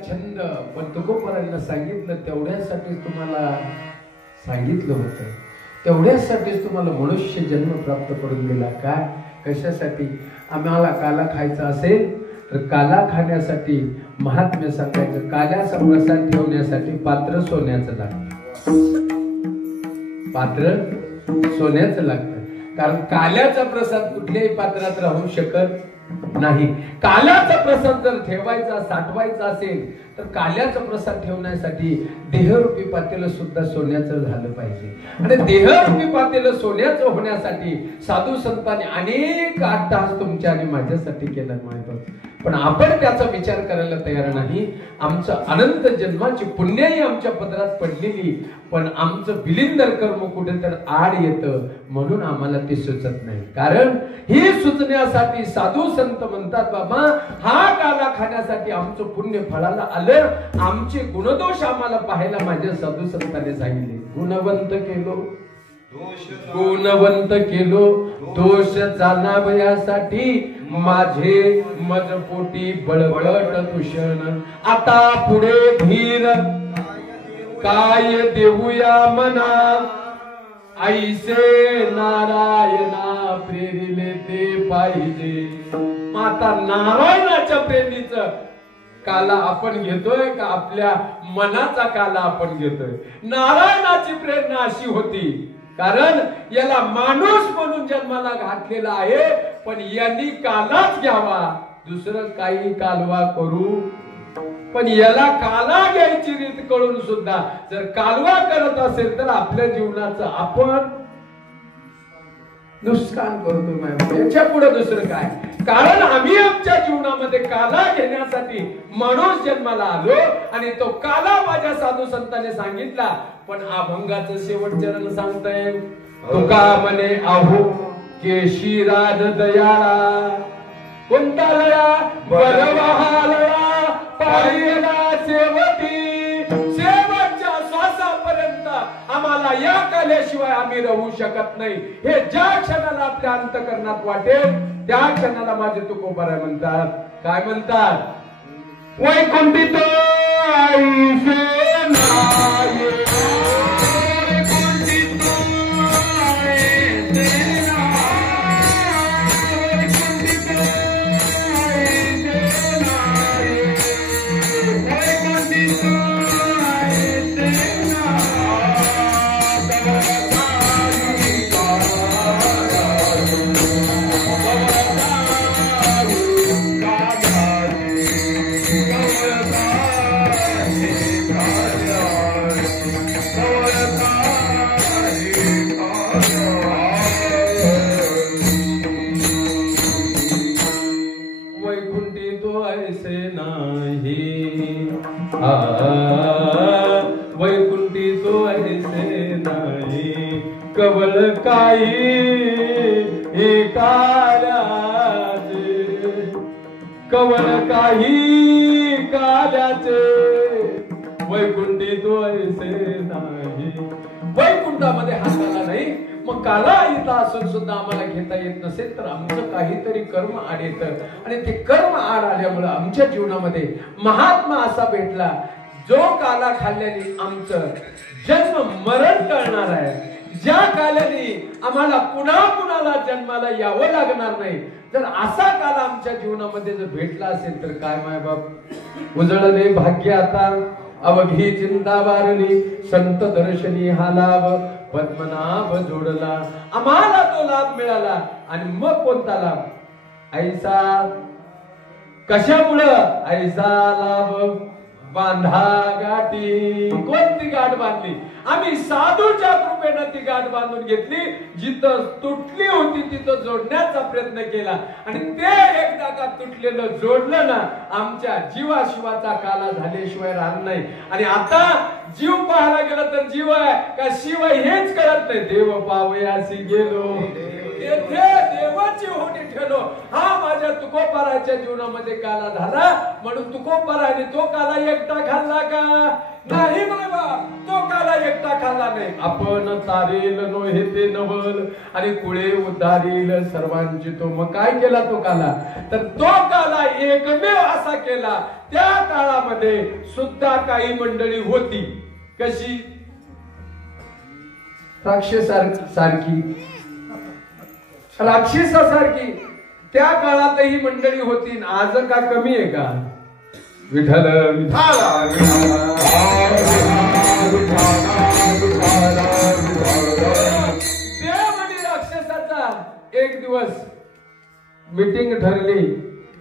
छंद. पण तुकोबारांना सांगितलं तेवढ्यासाठी तुम्हाला सांगितलं होतं, तेवढ्यासाठीच तुम्हाला मनुष्य जन्म प्राप्त करून दिला. काय कशासाठी? आम्हाला काला खायचा असेल तर काला खाण्यासाठी महात्म्य सांगायचं. काल्याचा प्रसाद ठेवण्यासाठी पात्र सोन्याचं लागतं. पात्र सोन्याचं लागतं. कारण काल्याचा प्रसाद कुठल्याही पात्रात राहू शकत नाही. काल्याचा प्रसाद जर ठेवायचा, साठवायचा असेल तर काल्याचा प्रसाद ठेवण्यासाठी देहरूपी पातेलं सुद्धा सोन्याचं झालं पाहिजे. आणि देहरूपी पातेलं सोन्याचं होण्यासाठी साधू संतांनी अनेक अट्टहास तुमच्या आणि माझ्यासाठी केला माहिती. पण आपण त्याचा विचार करायला तयार नाही. आमचं अनंत जन्माची पुण्याही आमच्या पदरात पडलेली, पण आमचं बिलिंदर कर्म कुठेतरी आड येतं, म्हणून आम्हाला ते सुचत नाही. कारण ही सुचण्यासाठी साधू संत म्हणतात, बाबा हा काला खाण्यासाठी आमचं पुण्य फळाला आलं. आमचे गुणदोष आम्हाला पाहायला माझ्या साधू संतांनी सांगितले. गुणवंत केलो, गुणवंत केलो, दोष जाणावयासाठी माझे मजपोटी बळबट दूषण. आता पुढे धीर काय देऊया मना, ऐसे नारायणा प्रेरिले ते पाहिजे. माता नारायणाच्या प्रेरणीचं काला आपण घेतोय का आपल्या मनाचा काला आपण घेतोय? नारायणाची प्रेरणा अशी होती, कारण याला माणूस म्हणून जन्माला घातलेला आहे, पण यांनी कालाच घ्यावा, दुसरं काही कालवा करू. पण याला काला घ्यायची रीत कळून सुद्धा जर कालवा करत असेल तर आपल्या जीवनाचं आपण नुकसान करतो. याच्या पुढे दुसरं काय? कारण आम्ही आमच्या जीवनामध्ये काला घेण्यासाठी माणूस जन्माला आलो आणि तो काला माझ्या साधू संतांनी सांगितला. पण अभंगाचं शेवट चरण सांगताय, तुका म्हणे आहो केशी राज दयाळा. कोणता लया? बरवाहालया पाहिला शेवटी. शेवटच्या श्वासापर्यंत आम्हाला या काल्याशिवाय आम्ही राहू शकत नाही. हे ज्या क्षणाला आपल्या अंतकरणात वाटेल त्या क्षणाला माझे तुकोबारा म्हणतात. काय म्हणतात? वैकुंठी तो आईसे नाये, वैकुंठी तो आये कवळ काही काल्याचे, कवळ काही काल्याचे, वैकुंठी तो ऐसे नाही. वैकुंठामध्ये हा काला नाही. मग काला इथं असून सुद्धा आम्हाला घेता येत नसेल तर आमचं काहीतरी कर्म आड येतं आणि ते कर्म आड आल्यामुळं आमच्या जीवनामध्ये महात्मा असा भेटला जो काला खाल्ल्याने आमचं जन्म मरण टळणार आहे, ज्या काल्याने आम्हाला पुन्हा कुणाला जन्माला यावं लागणार नाही. जर असा काला आमच्या जीवनामध्ये जर भेटला असेल तर काय मायबाप उजळले भाग्य आता, अवघी चिंता वारली, संत दर्शनी हा लाभ, पद्मनाभ जोडला. आम्हाला तो लाभ मिळाला. आणि मग कोणता लाभ? ऐसा कशामुळं? ऐसा लाभ बांधा गाठी. कोणती गाठ बांधली? आम्ही साधूच्या कृपेनं ती गाठ बांधून घेतली. जिथं तुटली होती तिथं जोडण्याचा प्रयत्न केला आणि ते एकदा का तुटलेलं जोडलं ना, आमच्या जीवाशिवाचा काला झाल्याशिवाय राहत नाही. आणि आता जीव पाहायला गेला तर जीव आहे का शिव हेच कळत नाही. देव पावयासी गेलो तेथे देवाची होटी ठेवलो. हा माझ्या तुकोबाराच्या जीवनामध्ये काला झाला. म्हणून तुकोबाराने तो काला एकटा खाल्ला का? नाही बाबा, तो काला एकटा खाल्ला नाही. आपण तारेल नोहे ते नवल आणि कुळे उद्धारील सर्वांची. तो मग काय केला तो काला? तर तो काला एकमेव असा केला. त्या काळामध्ये सुद्धा काही मंडळी होती. कशी? राक्षसासारखी, राक्षसासारखी त्या काळातही मंडळी होती. आज का कमी आहे का? विठ्ठल देव आणि राक्षसाचा एक दिवस मीटिंग ठरली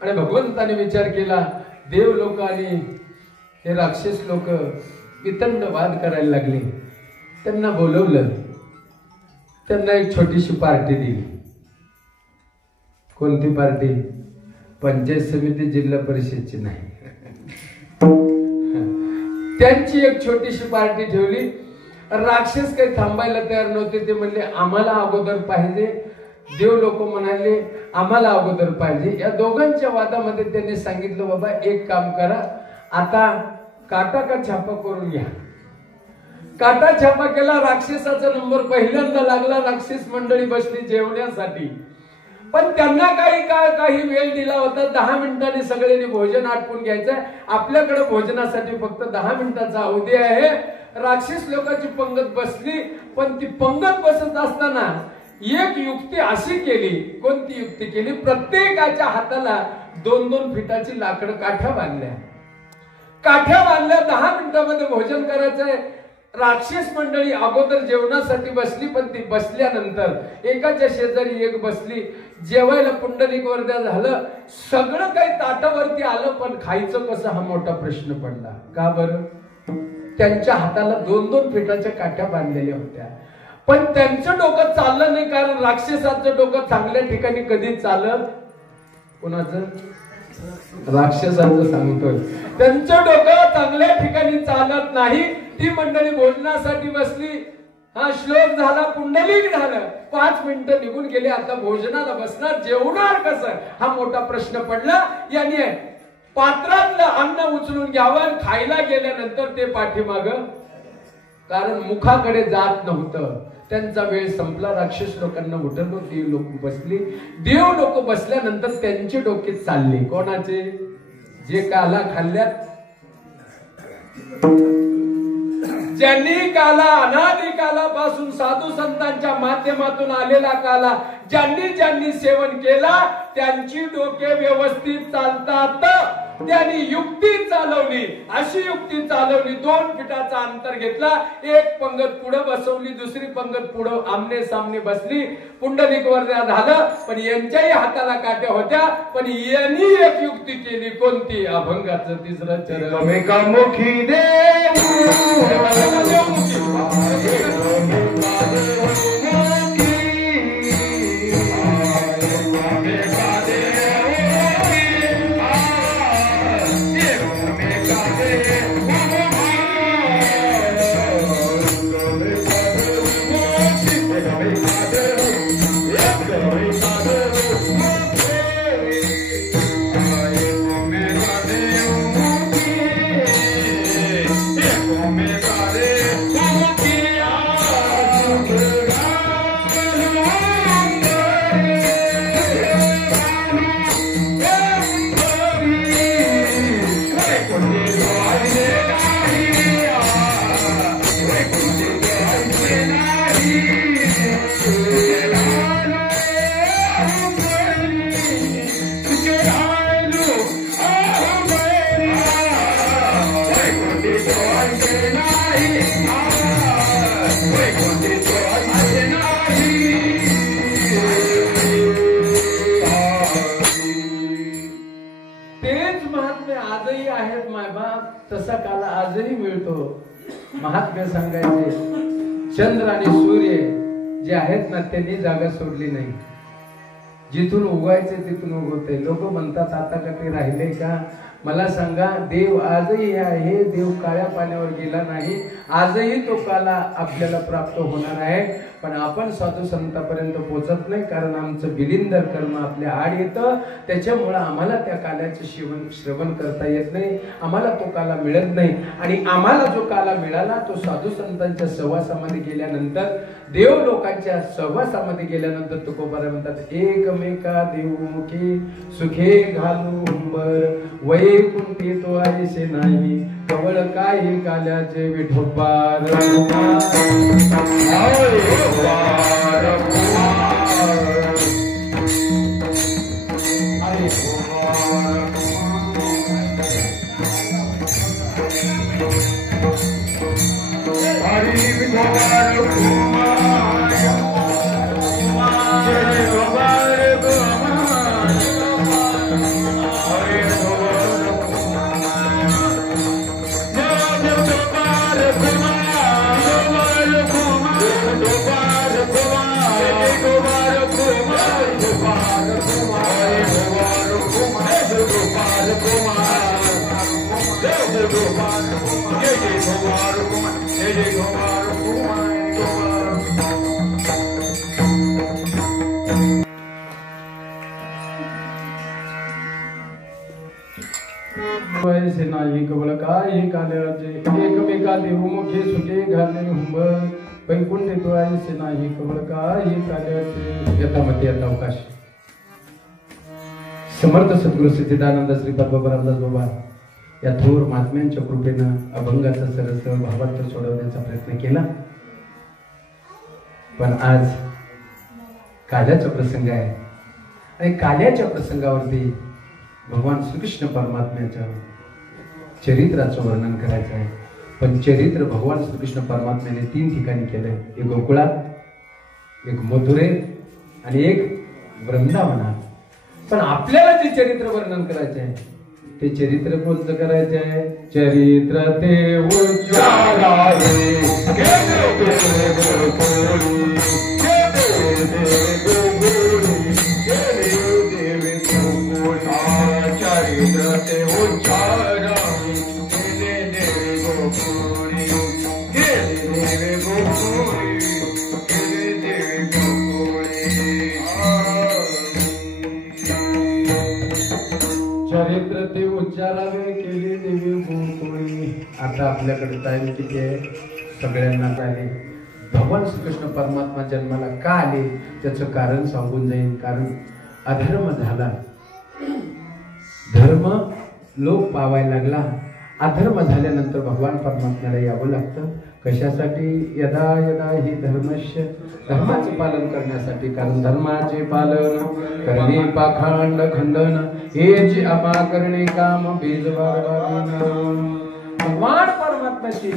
आणि भगवंताने विचार केला. देव लोक आणि हे राक्षस लोक वितंड वाद करायला लागले. त्यांना बोलवलं, त्यांना एक छोटीशी पार्टी दिली. कोणती पार्टी? पंचायत समिती जिल्हा परिषदची नाही, त्यांची एक छोटीशी पार्टी ठेवली. राक्षस काही थांबायला तयार नव्हते. ते म्हणले आम्हाला अगोदर पाहिजे. देव लोक म्हणाले आम्हाला अगोदर पाहिजे. या दोघांच्या वादामध्ये त्यांनी सांगितलं बाबा एक काम करा, आता काटा का छापा करून घ्या. काटा छापा केला. राक्षसाचा नंबर पहिल्यांदा लागला. राक्षस मंडळी बसली जेवण्यासाठी. पण त्यांना काही वेळ दिला होता. 10 मिनिटांनी सगळ्यांनी भोजन आटपून घ्यायचं. आपल्याकडे भोजनासाठी फक्त 10 मिनिटाचा अवधी आहे. राक्षस लोकांची पंगत बसली. पण ती पंगत बसत असताना एक युक्ती अशी केली. कोणती युक्ती केली? प्रत्येकाच्या हाताला 2-2 फुटाची लाकड काठ्या बांधल्या. काठ्या बांधल्या. 10 मिनिटांमध्ये भोजन करायचंय. राक्षस मंडळी अगोदर जेवणासाठी बसली. पण ती बसल्यानंतर एकाच्या शेजारी एक बसली. जेवायला पुंडलिक वर्ध्या झालं. सगळं काही ताटावरती आलं. पण खायचं कसं हा मोठा प्रश्न पडला. का बरं? त्यांच्या हाताला 2-2 फुटाच्या काठ्या बांधलेल्या होत्या. पण त्यांचं डोकं चाललं नाही. कारण राक्षसाचं डोकं चांगल्या ठिकाणी कधी चालत? कोणाचं? राक्षसांचं सांगतोय. त्यांचं डोकं चांगल्या ठिकाणी चालत नाही. ती मंडळी भोजनासाठी बसली. हा श्लोक झाला, पुंडलिक झालं. 5 मिनिटं निघून गेले. आता भोजनाला बसणार, जेवणार कसं हा मोठा प्रश्न पडला. याने पात्रातलं अन्न उचलून घ्यावं आणि खायला गेल्यानंतर ते पाठीमाग, कारण मुखाकडे जात नव्हतं. त्यांचा वेळ संपला. राक्षस लोकांना उठवलं. देव लोक बसली. देव लोक बसल्यानंतर त्यांचे डोके चालले. कोणाचे? जे काला खाल्ल्यात. ज्यांनी काला अनादी कालापासून साधू संतांच्या माध्यमातून आलेला काला ज्यांनी सेवन केला त्यांची डोके व्यवस्थित चालतात. त्यांनी युक्ती चालवली. अशी युक्ती चालवली. 2 फुटाचा अंतर घेतला. एक पंगत पुढे बसवली, दुसरी पंगत पुढे आमने सामने बसली. पुंडलिक वर्ध्या झालं. पण यांच्याही हाताला काट्या होत्या. पण यांनी एक युक्ती केली. कोणती? अभंगाचं 3रं चरण. एकामुखी देव तसा काल आजही मिळतो. महात्म्य सांगायचे, चंद्र आणि सूर्य जे आहेत ना त्यांनी जागा सोडली नाही. जिथून उगवायचे तिथून उगवते. लोक म्हणतात आता का ते राहिले का? मला सांगा, देव आजही आहे. देव काळ्या पाण्यावर गेला नाही. आजही तो काला आपल्याला प्राप्त होणार आहे. पण आपण साधू संतांपर्यंत पोहोचत नाही, कारण आमचं बिलिंदर कर्म आपल्या आड येतं. त्याच्यामुळं आम्हाला त्या काल्याचे श्रवण करता येत नाही. आम्हाला तो काला मिळत नाही. आणि आम्हाला जो काला मिळाला तो साधू संतांच्या सहवासामध्ये गेल्यानंतर, देव लोकांच्या सहवासामध्ये गेल्यानंतर तुकोबारा म्हणतात, एकमेका देवमुखी सुखे घालू हुंबर, वैकुंठी तो आयसे नाही, कवळ काही काल्याचे विठोबार. वैसे नाही कवळ काही काल्याचे, एकमेका देवमुखे सुखे घालणे हुंबर, वैकुंठी तो ऐसे नाही कवळ काही काल्याचे. यथामती यथावकाश. समर्थ सद्गुरु सिद्धानंद श्रीपाद बाबा रामदास बाबा या थोर महात्म्यांच्या कृपेनं अभंगाचा सरळ भावार्थ सोडवण्याचा प्रयत्न केला. पण आज काल्याचा प्रसंग आहे आणि काल्याच्या प्रसंगावरती भगवान श्रीकृष्ण परमात्म्याच्या चरित्राचं वर्णन करायचं आहे. पण चरित्र भगवान श्रीकृष्ण परमात्म्याने 3 ठिकाणी केलंय. एक गोकुळात, एक मथुरेत आणि एक वृंदावनात. पण आपल्याला जे चरित्र वर्णन करायचे आहे ते चरित्र कोणतं करायचं आहे? चरित्र ते उच्चारावे चरित्र ते उच्चारावे केले देवी गोकुळी. आता आपल्याकडे टाइम किती आहे? सगळ्यांना झाले. भगवान श्रीकृष्ण परमात्मा जन्माला का आले त्याचं कारण सांगून जाईल. कारण अधर्म झाला, धर्म लोप पावायला लागला. अधर्म झाल्यानंतर भगवान परमात्म्याला यावं लागतं. कशासाठी? यदा यदा ही धर्मस्य, धर्माचे पालन करण्यासाठी. कारण धर्माचे पालन करणे पाखंड खंडन, हे जे आमा करणे काम बीज वाढवावीन. भगवान परमात्म्याची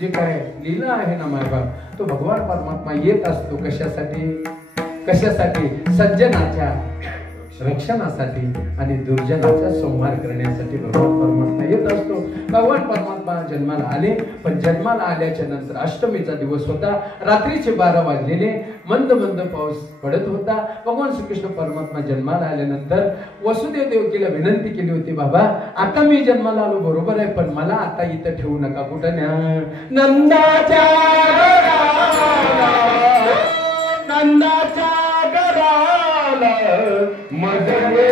जे काय लीला आहे ना मायबाप, तो भगवान परमात्मा येत असतो. कशासाठी? कशासाठी? सज्जनाच्या रक्षणासाठी आणि दुर्जनाचा संहार करण्यासाठी भगवान परमात्मा येत असतो. भगवान परमात्मा जन्माला आले. पण जन्माला आल्याच्या नंतर अष्टमीचा दिवस होता. रात्रीचे 12 वाजलेले. मंद मंद पाऊस पडत होता. भगवान श्रीकृष्ण परमात्मा जन्माला आल्यानंतर वसुदेव देवकीला विनंती केली होती, बाबा आता मी जन्माला आलो बरोबर आहे, पण मला आता इथं ठेवू नका. कुठं न्या? नंदाच्या मदने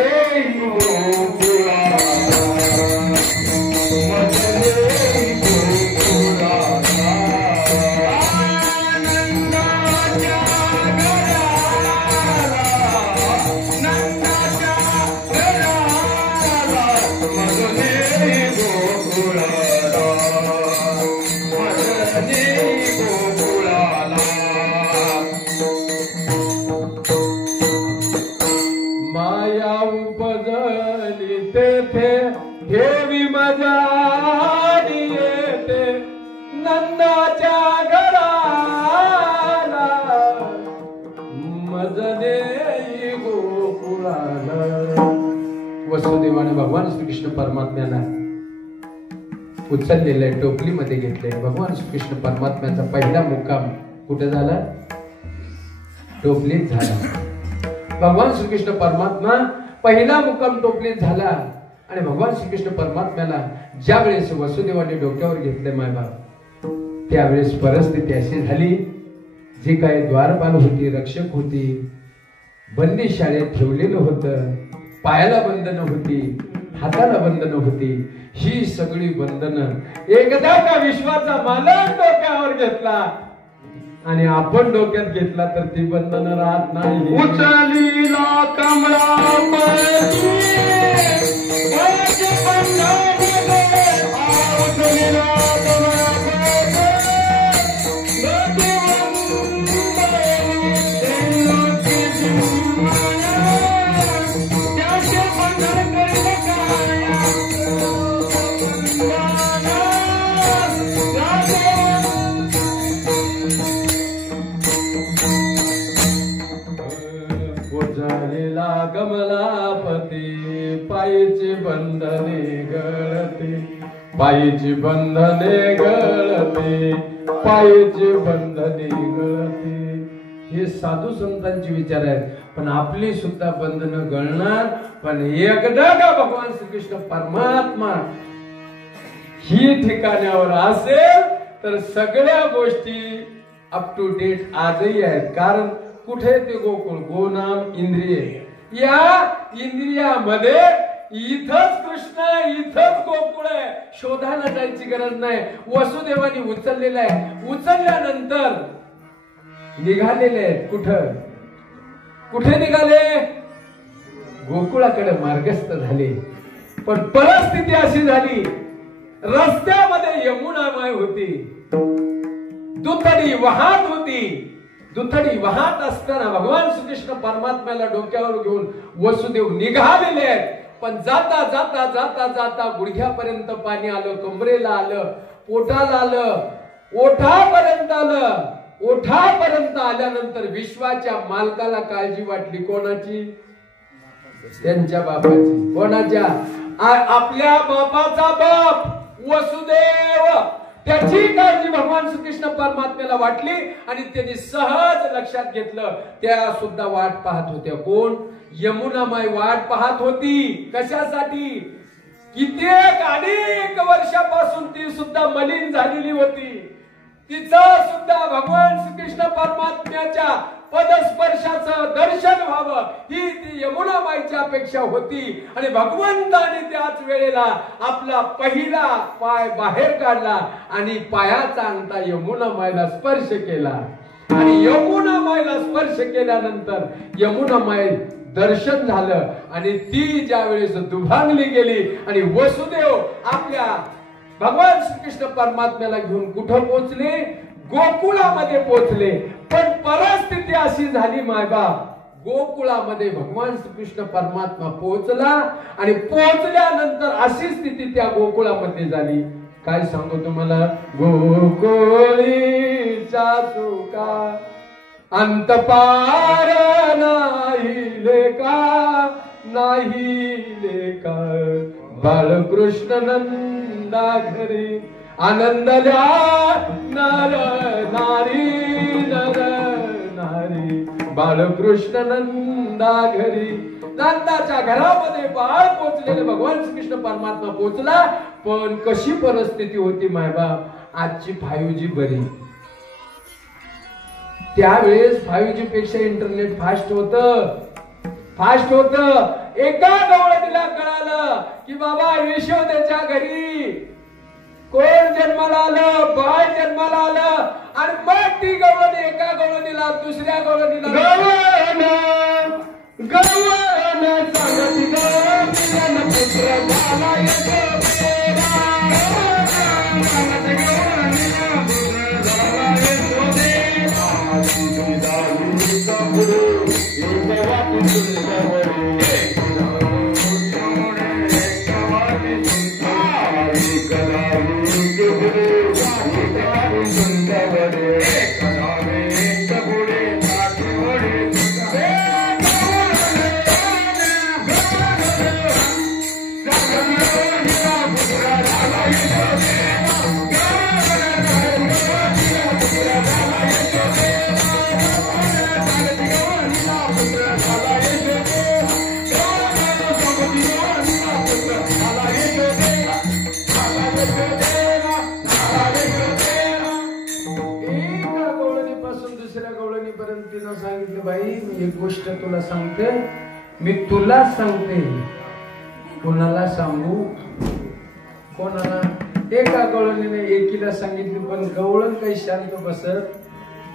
देवी मजा येते नंदाच्या घराला, मजने गोकुळाला. वसुदेवाने भगवान श्रीकृष्ण परमात्म्याला उचललेलं आहे, टोपलीमध्ये घेतलंय. भगवान श्रीकृष्ण परमात्म्याचा पहिला मुक्काम कुठे झाला? टोपलीत झाला. भगवान श्रीकृष्ण परमात्मा पहिला मुक्काम टोपलीत झाला. आणि भगवान श्रीकृष्ण परमात्म्याला ज्या वेळेस वसुदेवाने डोक्यावर घेतले मायबाप, त्यावेळेस परिस्थिती अशी झाली, जी काय द्वारपाल होती, रक्षक होती, बंदी शाळेत ठेवलेलं होतं, पायाला बंधनं होती, हाताला बंधनं होती, ही सगळी बंधनं एकदा का विश्वाचा मालक डोक्यावर घेतला आणि आपण डोक्यात घेतला तर ती बंधनं राहत नाही. उचलीला कमळापती कमलापती पायीची बंधने गळते, पायीची बंधने गळते, पायीची बंधने गळते. हे साधू संतांचे विचार आहेत. पण आपली सुद्धा बंधनं गळणार. पण एकदा का भगवान श्रीकृष्ण परमात्मा ही ठिकाणावर असेल तर सगळ्या गोष्टी अप टू डेट आजही आहेत. कारण कुठे ते गोकुळ, गोनाम इंद्रिय, या इंद्रियामध्ये इथंच कृष्ण आहे, इथंच गोकुळ आहे. शोधायला जायची गरज नाही. वसुदेवानी उचललेलं आहे. उचलल्यानंतर निघालेले आहेत. कुठं कुठे निघाले? गोकुळाकडे मार्गस्थ झाले. पण परिस्थिती अशी झाली, रस्त्यामध्ये यमुना माय होती, दुथडी वाहत होती. दुथडी वाहत असताना भगवान श्रीकृष्ण परमात्म्याला डोक्यावर घेऊन वसुदेव निघालेले आहेत. पण जाता जाता जाता जाता गुडघ्यापर्यंत पाणी आलं, कमरेला आलं, पोटाला आलं, ओठापर्यंत आलं. ओठापर्यंत आल्यानंतर विश्वाच्या मालकाला काळजी वाटली. कोणाची? त्यांच्या बापाची. कोणाच्या? आपल्या बापाचा बाप वसुदेव. त्याची काळजी भगवान श्रीकृष्ण परमात्म्याला वाटली आणि त्यांनी सहज लक्षात घेतलं. त्या सुद्धा वाट पाहत होत्या. कोण? यमुनामाई वाट पाहत होती. कशासाठी? कित्येक अनेक वर्षापासून ती सुद्धा मलिन झालेली होती. तिचं सुद्धा भगवान श्रीकृष्ण परमात्म्याच्या पदस्पर्शाचं दर्शन व्हावं ही ती यमुनाबाईच्या अपेक्षा होती. आणि भगवंताने त्याच वेळेला आपला पहिला पाय बाहेर काढला आणि पायाचा अंगठा यमुनाबाईला स्पर्श केला. आणि यमुनाबाईला स्पर्श केल्यानंतर यमुनाबाई दर्शन झालं. आणि ती ज्या वेळेस दुभांगली गेली आणि वसुदेव आपल्या भगवान श्रीकृष्ण परमात्म्याला घेऊन कुठं पोहोचले? गोकुळामध्ये पोहोचले. पण परिस्थिती अशी झाली मायबाप, गोकुळामध्ये भगवान श्रीकृष्ण परमात्मा पोहोचला आणि पोहोचल्यानंतर अशी स्थिती त्या गोकुळामध्ये झाली. काय सांगू तुम्हाला? गोकुळीचा सुका अंत पार नाही लेका, नाही लेका. बाळकृष्ण नंदा घरी आनंदल्या नर नारी, नर नारी. बाळकृष्ण नंदा घरी, नंदाच्या घरामध्ये बाळ पोचलेले भगवान श्रीकृष्ण परमात्मा पोचला. पण कशी परिस्थिती होती मायबाप? आजची 5G बरी. त्यावेळेस 5G पेक्षा इंटरनेट फास्ट होतं, फास्ट होतं. एका गवळणीला कळालं की बाबा यशोदेच्या घरी कोण जन्माला आलं? बाळ जन्माला आलं. आणि मग ती गवळणी एका गवळणीला दुसऱ्या गवळणीला गवळण गवळण सांगती गवळण पुत्र झाला यशोदेला. Yeah. म्हणून तिनं सांगितलं, बाई मी एक गोष्ट तुला सांगते, मी तुला सांगते, कोणाला सांगू? कोणाला? एका गवळणीने एकीला सांगितली, पण गवळण काही शांत बसत.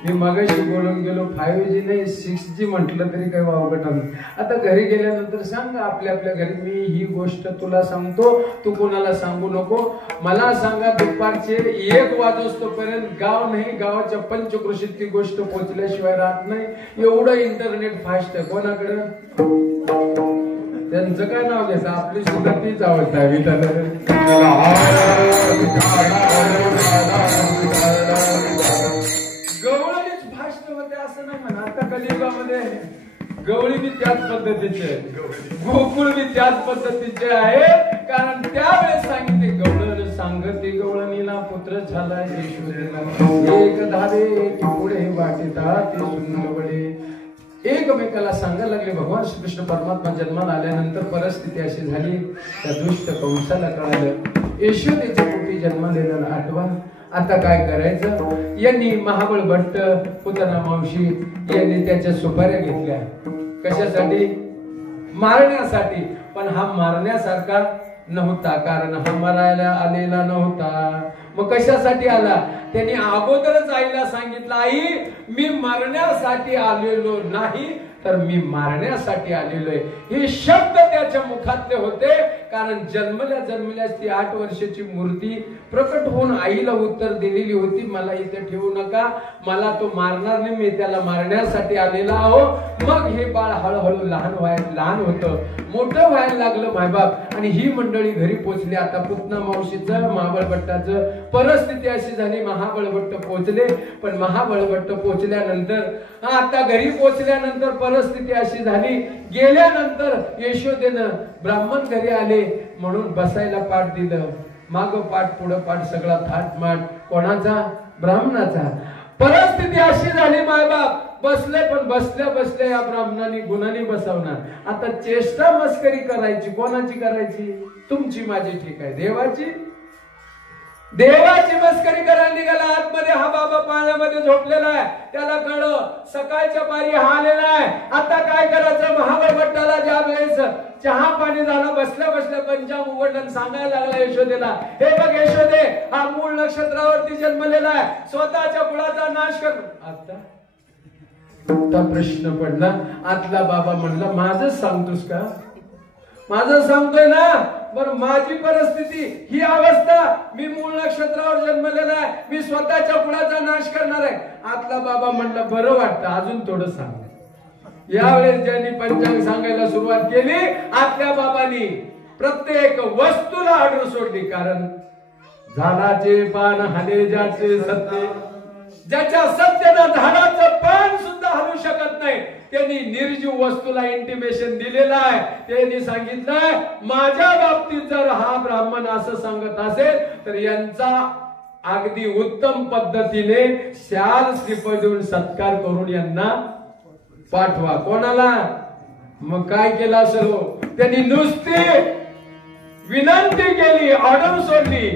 मी मगाशी बोलून गेलो 5G नाही 6G म्हटलं तरी काही वावगट नाही. आता घरी गेल्यानंतर सांग आपल्या आपल्या घरी, मी ही गोष्ट तुला सांगतो, तू कोणाला सांगू नको. मला सांगा दुपारचे 1 वाजोस्तोपर्यंत गाव नाही, गावाच्या पंचकृषीत ती गोष्ट पोहोचल्याशिवाय राहत नाही. एवढं इंटरनेट फास्ट आहे. कोणाकडे? त्यांचं काय नाव घ्यायचं? आपली सुद्धा तीच आवडत आहे. गवळणीच फास्ट होते असं नाही म्हणा. आता कलियुगामध्ये गवळी बी त्याच पद्धतीचे, गोकुळ बी त्याच पद्धतीचे आहे. कारण त्यावेळेस सांगितले, गवळण सांगते गवळणीला पुत्र झाला यशोदेला, एक धारे की पुढे वाटेता ते सुंदवडे. एकमेकाला सांगायला लागले. भगवान श्रीकृष्ण परमात्मा जन्माला आल्यानंतर परिस्थिती अशी झाली, त्या दुष्ट कंसाला कळालं यशोदेच्या पोटी जन्मलेला आठवा. आता काय करायचं? यांनी महाबळ भट्ट, पुतना मावशी यांनी त्याच्या सुपाऱ्या घेतल्या. कशासाठी? मारण्यासाठी. पण हा मारण्यासारखा नव्हता, कारण हा मरायला आलेला नव्हता. मग कशासाठी आला? त्यांनी अगोदरच आईला सांगितलं, आई मी मरण्यासाठी आलेलो नाही, तर मी मारण्यासाठी आलेलो आहे. हे शब्द त्याच्या मुखातले होते. कारण जन्मल्या जन्मल्यास ती 8 वर्षाची मूर्ती प्रकट होऊन आईला उत्तर दिलेली होती, मला इथे ठेवू नका, मला तो मारणार नाही, मी त्याला मारण्यासाठी आलेला आहो. मग हे बाळ हळूहळू लहान होतं, मोठं व्हायला लागलं मायबाप. आणि ही मंडळी घरी पोहोचली. आता पुतना मावशीचं, महाबळभट्टाचं परिस्थिती अशी झाली, महाबळभट्ट पोहोचले. पण महाबळभट्ट पोहोचल्यानंतर, आता घरी पोहोचल्यानंतर परिस्थिती अशी झाली, गेल्यानंतर यशोदेनं ब्राह्मण घरी आले म्हणून बसायला पाठ दिलं. माग पाठ पुढं पाठ सगळा थाटमाट कोणाचा? ब्राह्मणाचा. परिस्थिती अशी झाली मायबाप बसले, पण बसल्या बसल्या या ब्राह्मणाने गुणाने बसवणार. आता चेष्टा मस्करी करायची. कोणाची करायची? तुमची माझी ठीक आहे, देवाची? देवाची मस्करी करायला निघाला आतमध्ये. हा बाबा पाण्यामध्ये झोपलेला आहे, त्याला कळलं सकाळच्या पारी हा आलेला आहे. आता काय करायचं? महाबळभट्टाला ज्या वेळेस चहा पाणी झाला, बसल्या बसल्या पंचांग उघडलं, सांगायला लागला यशोदेला, हे बघ यशोदे, हा मूळ नक्षत्रावरती जन्मलेला आहे, स्वतःच्या कुळाचा नाश कर. आता प्रश्न पडला. आतला बाबा म्हणला, माझं सांगतोस का? माझं सांगतोय ना. बरं, माझी परिस्थिती ही अवस्था, मी मूळ नक्षत्रावर जन्मलेला आहे, मी स्वतःच्या कुळाचा नाश करणार आहे. आतला बाबा म्हणला, बरं वाटतं, अजून थोडं सांग. यावेळेस ज्यांनी पंचांग सांगायला सुरुवात केली, आतल्या बाबांनी प्रत्येक वस्तूला आडून सोडली. कारण झाडाचे पान हाले ज्याचे सत्य, ज्याच्या सत्यानं झाडाचं पान सुद्धा हलू शकत नाही, त्यांनी निर्जीव वस्तूला इंटिमेशन दिलेलं आहे. त्यांनी सांगितलंय, माझ्या बाबतीत जर हा ब्राह्मण असं सांगत असेल तर यांचा अगदी उत्तम पद्धतीने शाल श्रीफळ देऊन सत्कार करून यांना पाठवा. कोणाला? मग काय केलं असेल? त्यांनी नुसती विनंती केली, ऑर्डर सोडली.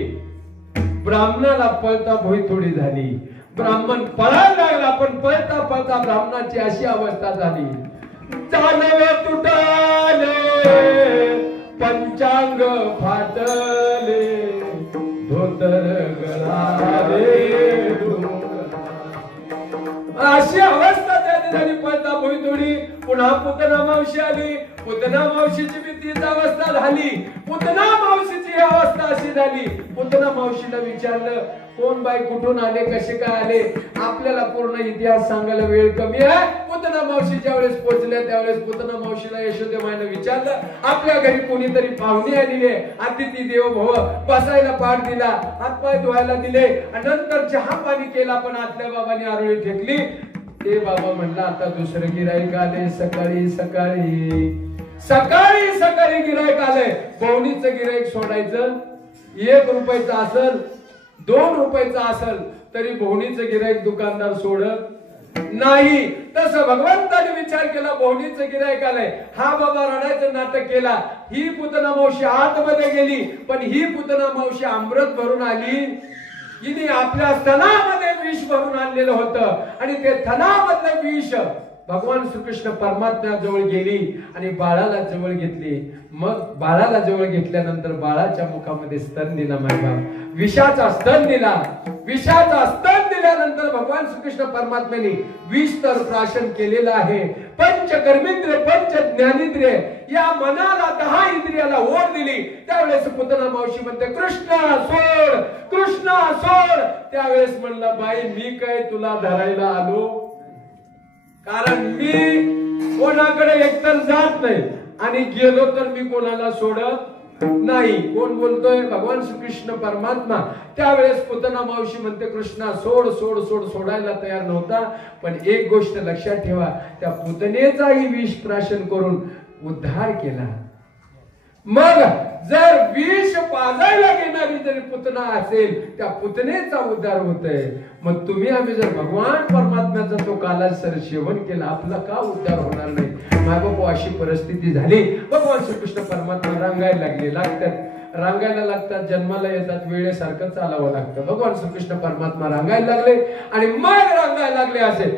ब्राह्मणाला पळता भोई थोडी झाली. ब्राह्मण पळायला लागला, पण पळता पळता ब्राह्मणाची अशी अवस्था झाली, चालवे तुटाले, पंचांग फाटले, धोतर गळाले, अशी अवस्था त्याने झाली. पळता भोई थोडी. पुन्हा पुतना मावशी आली. पुतना मावशीची बी तीच अवस्था झाली. पुतना मावशीची अवस्था अशी झाली. पुतना मावशीला विचारलं, कोण बाई, कुठून आले, कसे काय आले? आपल्याला पूर्ण इतिहास सांगायला वेळ कमी आहे. पुतना मावशी ज्यावेळेस पोहोचल्या त्यावेळेस पुतना मावशीला यशोदेमाईने विचारलं, आपल्या घरी कोणीतरी पाहुणे आलेले, अतिथी देवो भव, बसायला पाठ दिला, हातपाय धुवायला दिले, नंतर चहा पाणी केला, पण आतल्या बाबांनी आरोळी फेकली. ते बाबा म्हणला, आता दुसरं गिराईक आले. सकाळी सकाळी गिराईक आले. पवनीचं गिराईक सोडायचं. 1 रुपयाचं असल, 2 रुपयाचं असल तरी भोवणीचं गिराईक दुकानदार सोडत नाही. तसं भगवंताने विचार केला, भोवणीचं गिराईक आलंय. हा बाबा रडायचं नाटक केला. ही पुतना मावशी आतमध्ये गेली, पण ही पुतना मावशी अमृत भरून आली हिने आपल्या स्तनामध्ये विष भरून आणलेलं होतं आणि ते थनामधलं विष भगवान श्रीकृष्ण परमात्मा जवळ गेली आणि बाळाला जवळ घेतली. मग बाळाला जवळ घेतल्यानंतर बाळाच्या मुखामध्ये स्तन दिला. माझा विषाचा स्तन दिला. विषाचा स्तन दिल्यानंतर भगवान श्रीकृष्ण परमात्म्याने विष तर प्राशन केलेलं आहे. पंच कर्मेंद्रिय पंच ज्ञानेंद्रिय या मनाला 10 इंद्रियाला ओढ दिली. त्यावेळेस पुतना मावशी म्हणते कृष्णा सोड, कृष्णा सोड. त्यावेळेस म्हणला बाई मी काय तुला धरायला आलो, कारण मी कोणाकडे एकतर जात नाही आणि गेलो तर मी कोणाला सोडत नाही. कोण बोलतोय? भगवान श्रीकृष्ण परमात्मा. त्यावेळेस पुतना मावशी म्हणते कृष्णा सोड सोड सोड. सोडायला तयार नव्हता. पण एक गोष्ट लक्षात ठेवा, त्या पुतनेचाही विष प्राशन करून उद्धार केला. मग जर विष पाजायला घेणारी जरी पुतना असेल त्या पुतनेचा उद्धार होतोय. मग तुम्ही आम्ही जर भगवान परमात्म्याचा तो कालासर सेवन केला आपला का उद्धार होणार नाही? मागो अशी परिस्थिती झाली. भगवान श्रीकृष्ण परमात्मा रांगायला रांगायला लागतात. जन्माला येतात, वेळेसारखं चालावं लागतं. भगवान श्रीकृष्ण परमात्मा रांगायला लागले आणि मग रांगायला लागले असे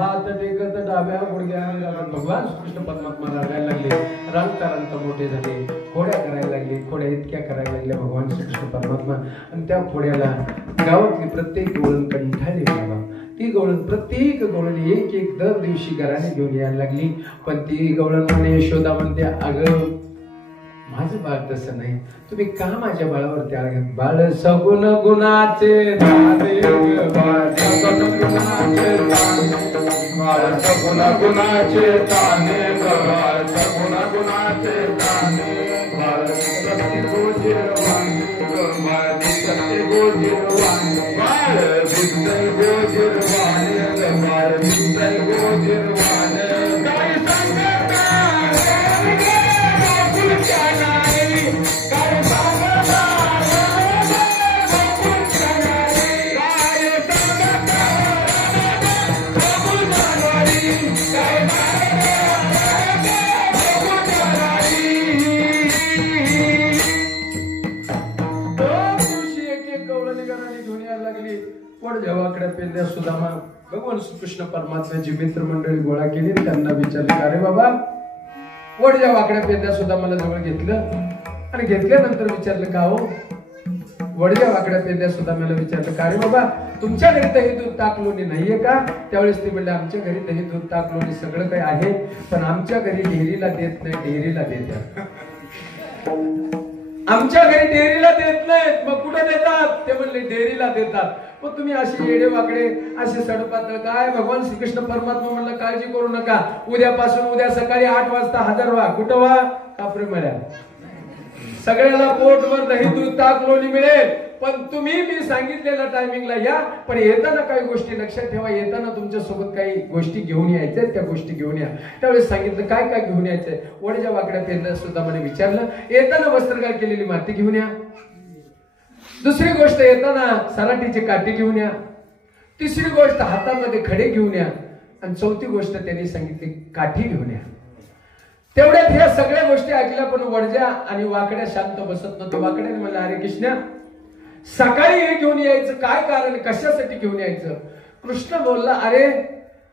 हात टेकत डाव्या गुडघ्याने भगवान श्रीकृष्ण परमात्मा रांगायला लागले. रांगता रांगता मोठे झाले. खोड्या करायला लागले. खोड्या इतक्या करायला लागल्या भगवान श्रीकृष्ण परमात्मा. आणि त्या खोड्याला गावातली प्रत्येक गवळण कंठाळली बाबा. ती गवळण प्रत्येक गवळण एक एक दर दिवशी घराने घेऊन यायला लागली. पण ती गवळण म्हणे यशोदा म्हणते अगं माझं बाळ तसं नाही, तुम्ही का माझ्या बाळावरती आळ घात? बाळ सगुण गुणाचे दाने, बाळ सगुण गुणाचे दाने, बाळ सगुण गुणाचे दाने, बाळ सगुण गुणाचे दाने, बाळ सत्य गोजिरवान, बाळ सत्य गोजिरवान, बाळ विद्य गोजिरवान, बाळ विद्य गोजिरवान. काय सांगता जेव्हाकडे पेंद्या सुदामा भगवान श्रीकृष्ण परमात्म्याची मित्रमंडळी गोळा केली. त्यांना विचारलं अरे बाबा वडच्या वाकड्या पेंद्या सुदामाला जवळ घेतलं आणि घेतल्यानंतर विचारलं का हो? वडच्या वाकड्या पेंद्या सुदामाला विचारलं का रे बाबा तुमच्या घरी दही दूध ताक लोणी नाहीये का? त्यावेळेस ते म्हणले आमच्या घरी दही दूध ताक लोणी सगळं काही आहे, पण आमच्या घरी डेअरीला देत नाही, डेअरीला देतात. आमच्या घरी डेअरीला देत नाहीत. मग कुठे देतात? ते म्हणले डेअरीला देतात. मग तुम्ही असे येडे वाकडे असे सडपातळ काय? भगवान श्रीकृष्ण परमात्मा म्हणलं काळजी करू नका, उद्यापासून उद्या सकाळी 8 वाजता हजर व्हा. कुठं व्हा? कापरे मळ्या. सगळ्याला पोटभर दही दूध ताक लोणी मिळेल, पण तुम्ही मी सांगितलेल्या टायमिंगला या. पण येताना काही गोष्टी लक्षात ठेवा, येताना तुमच्या सोबत काही गोष्टी घेऊन यायच्या, त्या गोष्टी घेऊन या. त्यावेळेस सांगितलं काय काय घेऊन यायचंय? वडच्या वाकड्या पेंद्या सुद्धा मला विचारलं. येताना वस्त्रगाळ केलेली माती घेऊन या. दुसरी गोष्ट येताना सराटीची काठी घेऊन या. तिसरी गोष्ट हातामध्ये खडे घेऊन या. आणि चौथी गोष्ट त्यांनी सांगितली काठी घेऊन या. तेवढ्यात ह्या सगळ्या गोष्टी ऐकल्या, पण वडजा आणि वाकड्या शांत बसत नव्हते. वाकड्याने म्हणलं अरे कृष्णा सकाळी हे घेऊन यायचं काय कारण, कशासाठी घेऊन यायचं? कृष्ण बोलला अरे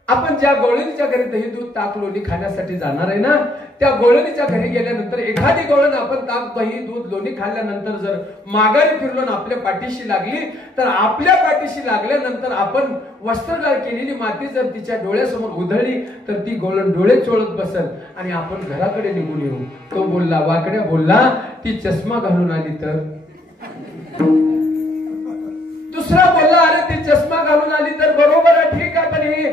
आपण ज्या गवळणीच्या घरी दही दूध ताक लोणी खाण्यासाठी जाणार आहे ना, त्या गवळणीच्या घरी गेल्यानंतर एखादी गवळण आपण ताक दही दूध लोणी खाल्ल्यानंतर जर माघारी फिरलो ना आपल्या पाठीशी लागली, तर आपल्या पाठीशी लागल्यानंतर आपण वस्त्रगाळ केलेली माती जर तिच्या डोळ्यासमोर उधळली तर ती गवळण डोळे चोळत बसल आणि आपण घराकडे निघून येऊ. तो बोलला, वाकड्या बोलला ती चष्मा घालून आली तर? दुसरा बोलला अरे ती चष्मा घालून आली तर बरोबर आहे, ठीक आहे, पण ही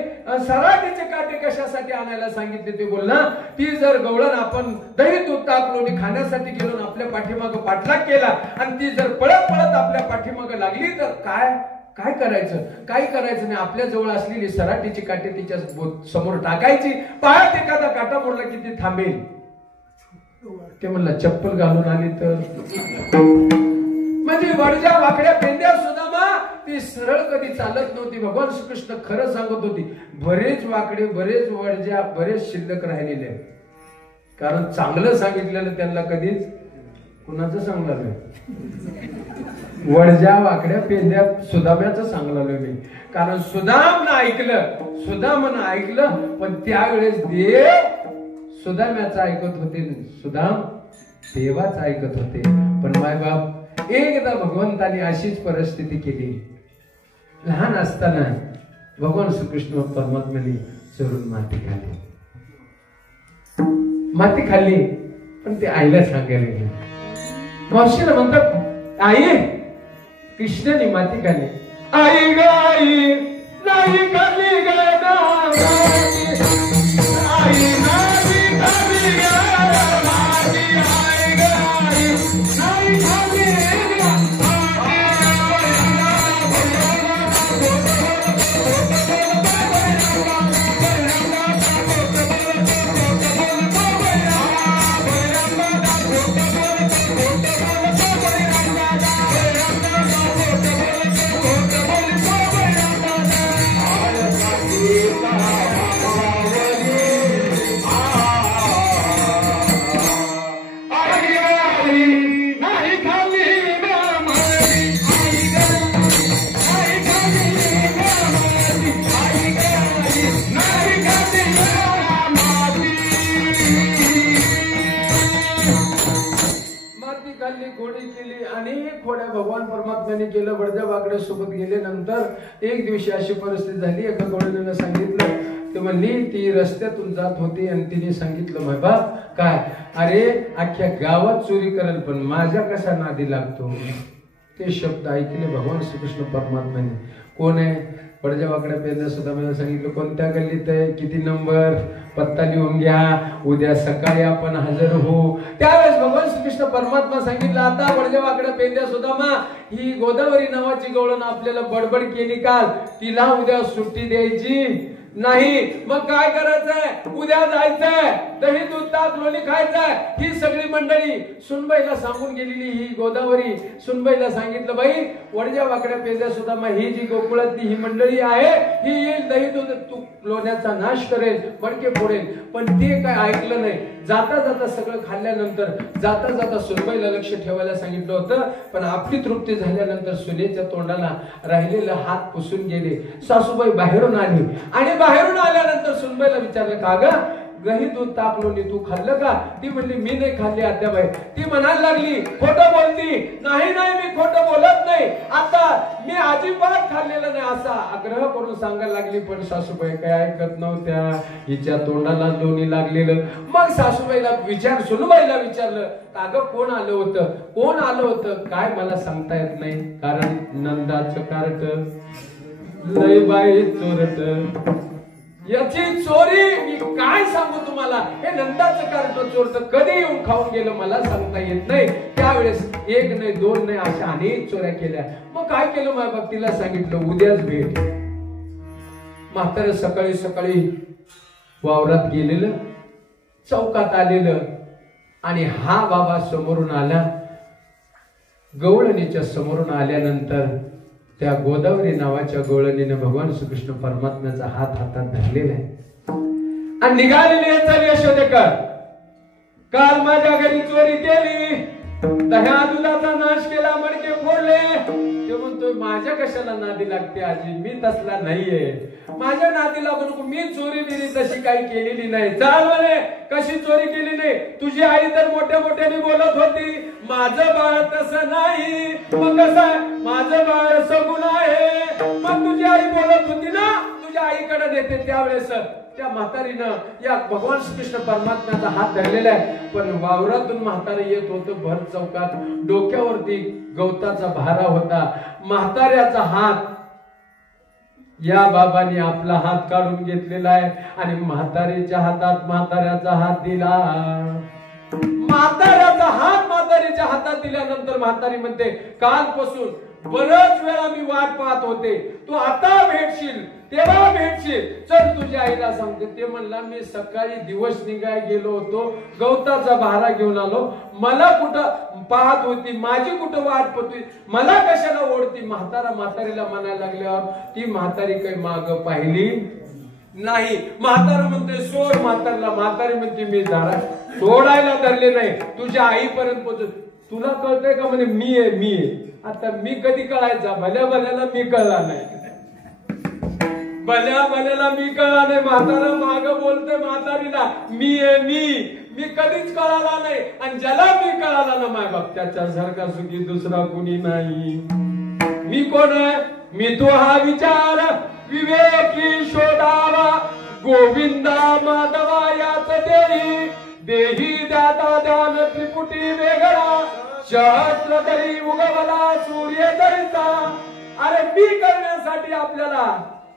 सराटीचे काटे कशासाठी आणायला सांगितले ते बोल ना. ती जर गवळण आपण दही दूध ताक लोणी खाण्यासाठी गेलो आपल्या पाठीमाग पाठलाग केला आणि ती जर पळत पळत आपल्या पाठीमाग लागली तर काय करायचं? काही करायचं नाही. आपल्या जवळ असलेली सराटीची काटे तिच्या समोर टाकायची. पायात एखादा काटा मोडला की ती थांबेल. ते म्हणलं चप्पल घालून आली तर म्हणजे वडज्या वाकड्या पेंद्या सुद्धा ती सरळ कधी चालत नव्हती. भगवान श्रीकृष्ण खरं सांगत होती. बरेच वाकडे बरेच वडज्या बरेच शिल्लक राहिलेले आहेत. कारण चांगलं सांगितलेलं त्यांना कधीच कुणाचं सांगणार नाही. वडज्या वाकड्या पेंद्या सुदाम्याचं सांगणार नाही. कारण सुदामनं ऐकलं पण त्यावेळेस देव सुदाम्याचं ऐकत होते. सुदाम देवाच ऐकत होते. पण मायबाप एकदा भगवंताने अशीच परिस्थिती केली. लहान असताना भगवान श्रीकृष्ण परमात्म्याने चरून माती खाल्ली पण ते आईला सांगायला गेले. मावशीला म्हणतात आई कृष्णाने माती खाल्ली. आई ग आई नाही खाल्ली ग आई नाही खाल्ली ग आई ग आई नाही खाल्ली. भगवान परमात्म्याने केलं. वडद्या वाकड्या सोबत गेल्यानंतर एक दिवशी अशी परिस्थिती झाली. एका गवळणीनं सांगितलं. ते म्हणली ती रस्त्यातून जात होती आणि तिने सांगितलं बाबा काय अरे अख्ख्या गावात चोरी करेल पण माझ्या कशा नादी लागतो. ते शब्द ऐकले भगवान श्रीकृष्ण परमात्म्याने. कोण आहे? वडद्या वाकड्या पेंद्या सुद्धा मला सांगितलं कोणत्या गल्लीत आहे किती नंबर पत्ता लिहून घ्या उद्या सकाळी आपण हजर होऊ. त्यावेळेस भगवान श्रीकृष्ण परमात्मा सांगितलं आता वडद्या वाकड्या पेंद्या सुद्धा ही गोदावरी नावाची गवळण आपल्याला बडबड केली काल तिला उद्या सुट्टी द्यायची नाही. मग काय करायचंय? उद्या जायचंय दही दूध ताक लोणी खायचंय. ही सगळी मंडळी सुनबाईला सांगून गेलेली. ही गोदावरी सुनबाईला सांगितलं बाई वडज्या वाकड्या पेंद्या सुद्धा ही जी गोकुळातली ही मंडळी आहे ही येईल दही दूध तूप लोण्याचा नाश करेल मडके फोडेल. पण ते काय ऐकलं नाही. जाता जाता सगळं खाल्ल्यानंतर जाता जाता सुनबाईला लक्ष ठेवायला सांगितलं होतं. पण आपली तृप्ती झाल्यानंतर सुनेच्या तोंडाला राहिलेला हात पुसून गेले. सासूबाई बाहेरून आली आणि बाहेरून आल्यानंतर सुनबाईला विचारलं का ग दही दूध ताक लोणी तू खाल्लं का? ती म्हणली मी नाही खाल्ली आत्याबाई. ती म्हणायला लागली खोटं बोलती. नाही मी खोटं बोलत नाही. आता मी अजिबात खाल्लेलं नाही असा आग्रह करून सांगायला लागली. पण सासूबाई काय ऐकत नव्हत्या. हिच्या तोंडाला लोणी लागलेलं. मग सासूबाईला सुनबाईला विचारलं का ग कोण आलं होतं? काय मला सांगता येत नाही. कारण नंदाचं कार्ट लय बाई चोरट याची चोरी मी काय सांगू तुम्हाला. हे नंदाचं कार्ट चोरत कधी येऊन खाऊन गेलं मला सांगता येत नाही. त्यावेळेस एक नाही दोन नाही अशा अनेक चोऱ्या केल्या. मग काय केलं माझ्या भक्तीला सांगितलं उद्याच भेट. म्हातारं सकाळी सकाळी वावरात गेलेलं चौकात आलेलं आणि हा बाबा समोरून आला. गवळणीच्या समोरून आल्यानंतर त्या गोदावरी नावाच्या गवळणीने भगवान श्रीकृष्ण परमात्म्याचा हात हातात धरलेला आहे आणि निघालेली चल यशोदेकर काल माझ्या घरी चोरी केली दह्या दुधाचा नाश केला मडके फोडले. ते म्हणतोय माझ्या कशाला नादी लागते आजी मी तसला नाहीये. माझ्या नादी लागू नको. मी चोरी बिरी तशी काही केलेली नाही. चाल म्हणे कशी चोरी केली नाही. तुझी आई तर मोठ्या मोठ्याने बोलत होती माझं बाळ तसं नाही. मग कसं आहे माझं बाळ सगुण आहे. मग तुझी आई बोलत होती ना तुझ्या आईकडे देते. त्यावेळेस त्या म्हातारीनं या भगवान श्रीकृष्ण परमात्म्याचा हात धरलेला आहे. पण वावरातून म्हातारी येत होतं भर चौकात. डोक्यावरती गवताचा भारा होता. म्हाताऱ्याचा हात या बाबांनी आपला हात काढून घेतलेला आहे आणि म्हातारीच्या हातात म्हाताऱ्याचा हात दिला. म्हाताऱ्याचा हात म्हातारीच्या हातात दिल्यानंतर म्हातारी म्हणते, कालपासून बरच वेळा मी वाट पाहत होते, तू आता भेटशील तेव्हा भेटशील, चल तुझ्या आईला सांगते. ते म्हणला, मी सकाळी दिवस निघाय गेलो होतो, गवताचा भारा घेऊन आलो, मला कुठं पाहत होती, माझी कुठं वाट पाहतोय, मला कशाला ओढती. म्हातारीला म्हणायला लागल्यावर ती म्हातारी काही माग पाहिली नाही. म्हातारा म्हणते, सोड म्हातारीला. म्हातारी म्हणते, मी जरा सोडायला धरले नाही, तुझ्या आईपर्यंत पोहोच. तुला कळतंय का? म्हणे मी आहे. आता मी कधी कळायचा? भल्या भल्याला मी कळला नाही, भल्या भल्याला मी कळला नाही. म्हातारा माग बोलते म्हातारीला, मी कधीच कळाला नाही, आणि ज्याला मी कळाला ना माय बाप त्याच्यासारखा सुखी दुसरा कुणी नाही. मी कोण आहे? मी तो हा विचार विवेकी शोधावा, गोविंदा माधवा याच देही दाता ध्यान त्रिपुटी वेगळा, सहस्र तरी उगवला सूर्य तरीचा. अरे मी करण्यासाठी आपल्याला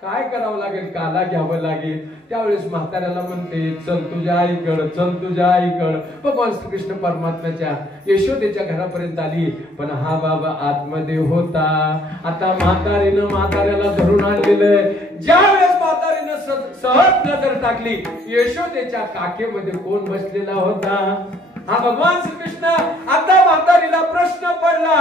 काय करावं लागेल? काला घ्यावं लागेल. त्यावेळेस म्हाताऱ्याला म्हणते, चल तुझ्या आईकडं, चल तुझ्या आईकडं. भगवान श्रीकृष्ण परमात्म्याच्या यशोदेच्या घरापर्यंत आली, पण हा बाबा आतमध्ये होता. आता म्हाताऱ्याला धरून आणलेलं. ज्यावेळेस म्हातारीनं सहज नजर टाकली, यशोदेच्या काकेमध्ये कोण बसलेला होता? हा भगवान श्रीकृष्ण. आता म्हातारीला प्रश्न पडला,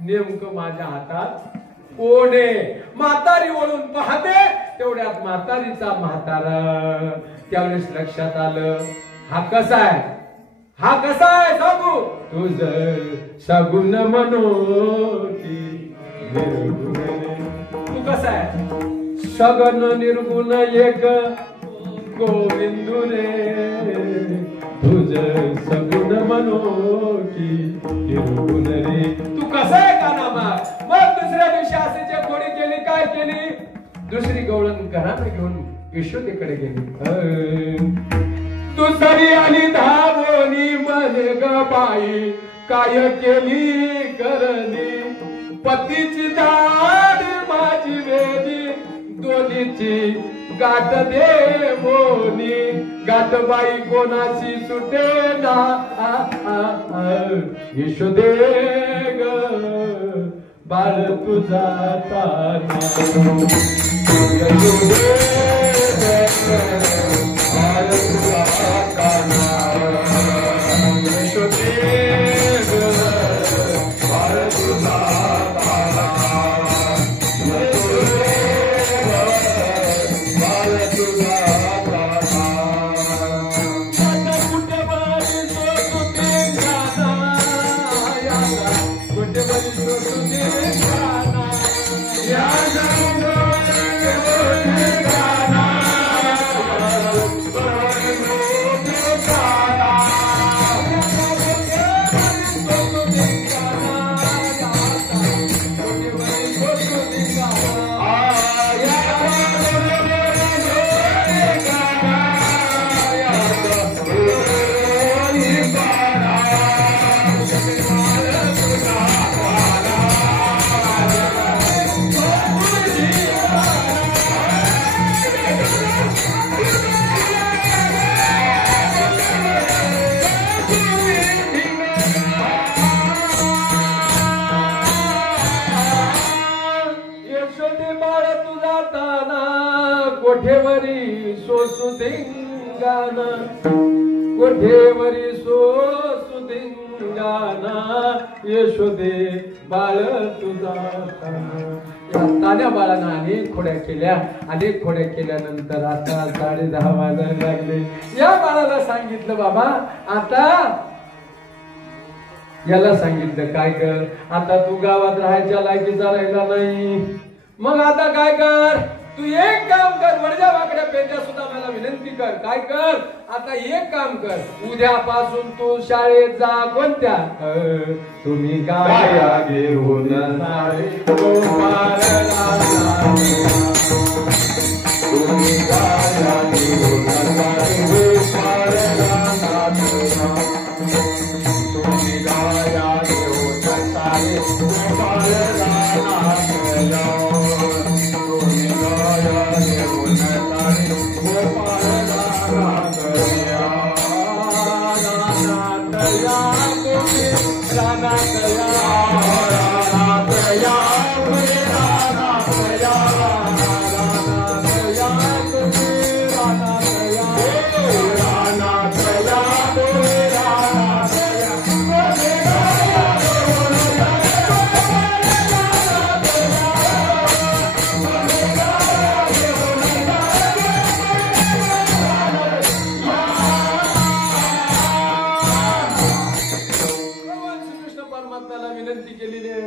नेमकं माझ्या हातात कोण आहे? म्हातारी वळून पाहते, तेवढ्यात म्हातारीचा म्हातारा. त्यावेळेस लक्षात आलं, हा कसा आहे सांगू? तुझ सगुण मनोटी तू कसा आहे? सगुण निर्गुण एक गोविंदू रे, तुझ सगुण मनोटी निर्गुण रे. तू कसा आहे का नामा? मग दुसऱ्या दिवशी आसेच्या खोडी केली. काय केली? दुसरी गवळण घरात घेऊन यशोदेकडे गेली. दुसरी आली धावोनी म्हणे ग बाई, काय केली करणी, पतीची दाढ माझी वेली, दोन्हीची गाठ देवोनी, गाठ बाई कोणाची सुटे ना. यशोदे ग बाळ तुझा ताना, यशोदे बाळ तुझा ताना, यशोदे बाळ तुझा ताना, बाळ तुझा ताना. कुठे बारी सोसुते गाना, कुठे बारी सोसुते गाना, या कोठेवरी सोसू धिंगाणा, कोठेवरी सोसू धिंगाणा, यशोदे बाळ तुझा ताना. या तान्या बाळानं अनेक खोड्या केल्यानंतर आता 10:30 वाजायला लागले. या बाळाला सांगितलं, बाबा आता याला सांगितलं काय कर, आता तू गावात राहायच्या लायकीचा राहिला नाही, मग आता काय कर, तू एक काम कर, वडजा वाकड्या पेंड्या सुद्धा मला विनंती कर. काय कर, आता एक काम कर, उद्यापासून तू शाळेत जा. कोणत्या? तुम्ही गाया घेऊन सारे गोपाळला, तुम्ही गाया घेऊन सारे गोपाळला, तुम्ही गाया घेऊन सारे गोपाळला, तुम्ही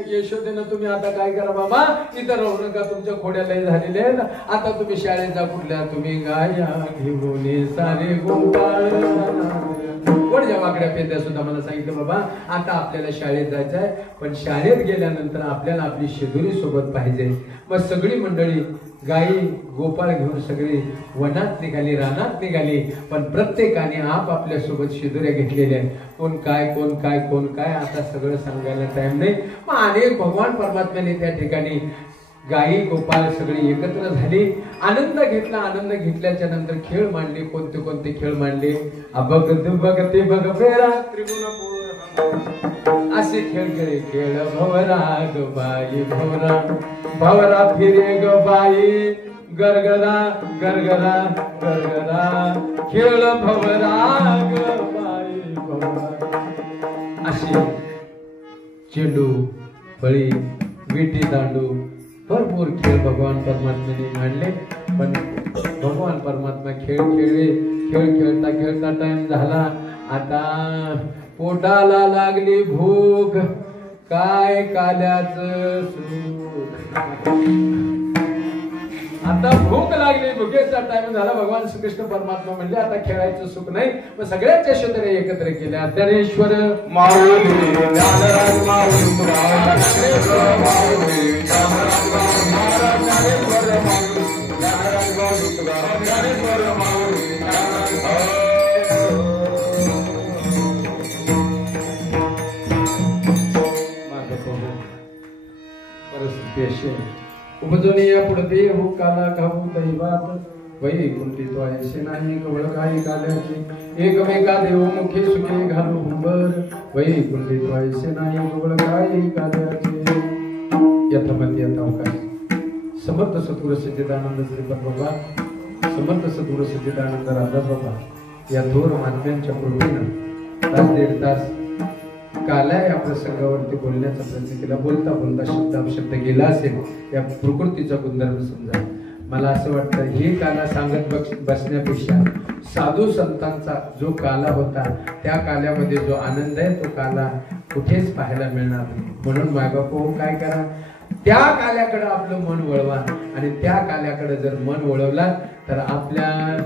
यशोदेनं तुम्ही आता काय करा बाबा, इथं राहू नका, तुमच्या खोड्या लय झालेल्या आहेत, आता तुम्ही शाळेत जा. कुठल्या तुम्ही गाया घेऊन सारे गोपाळ कोणत्या वाकड्या पेत्या सुद्धा मला सांगितलं बाबा आता आपल्याला शाळेत जायचं आहे, पण शाळेत गेल्यानंतर आपल्याला आपली शेदुरी सोबत पाहिजे. मग सगळी मंडळी गाई गोपाळ घेऊन सगळी वनात निघाली, रानात निघाली, पण प्रत्येकाने आपल्या सोबत शेदुऱ्या घेतलेल्या आहेत. कोण काय कोण काय कोण काय आता सगळं सांगायला टाइम नाही. मग अनेक भगवान परमात्म्याने त्या ठिकाणी गाई गोपाळ सगळी एकत्र झाली, आनंद घेतला. आनंद घेतल्याच्या नंतर खेळ मांडले. कोणते कोणते खेळ मांडले? अबग दुबग ते बग फेरा त्रिगुण असे खेळ खेळे. खेळ भवरा ग बाई भवरा, भवरा फिरे ग बाई, गरगरा गरगरा गरगरा, खेळ भवरा ग बाई भवरा. असे चेंडू फळी विटी दांडू भरपूर खेळ भगवान परमात्म्याने मांडले. पण भगवान परमात्मा खेळ खेळले. खेळ खेळता खेळता टाइम झाला. आता पोटाला लागली भूक, काय काल्याचं सुख. आता भूक लागली, भुकेचा टाइम झाला. भगवान श्रीकृष्ण परमात्मा म्हणले आता खेळायचं सुख नाही. मग सगळ्यांच्या शेतरे एकत्र केल्या. ज्ञानेश्वर माऊली ज्ञानराज माऊली परिस्थिती अशी उपजून या पुढते हो काला खाऊ दैवात वैकुंठी तो ऐसे नाही कवळ काही काल्याचे एकमेका देवमुखी सुखे घालू हुंबर वैकुंठी तो ऐसे नाही कवळ काही काल्याचे. यथामती यथावकाश समर्थ सद्गुरु सच्चिदानंद श्रीपद बाबा, समर्थ सद्गुरु सच्चिदानंद रामदास बाबा या थोर महात्म्यांच्या कृपेनं तास दीड तास काला या प्रसंगावरती बोलण्याचा प्रयत्न केला. बोलता बोलता शब्द गेला असेल, या प्रकृतीचा गुणधर्म समजा. मला असं वाटतं हे काला सांगत बसण्यापेक्षा साधू संतांचा जो काला होता त्या काल्यामध्ये जो आनंद आहे तो काला कुठेच पाहायला मिळणार नाही. म्हणून मायबापू काय करा, त्या काल्याकडे आपलं मन वळवा. आणि त्या काल्याकडे जर मन वळवला तर आपल्या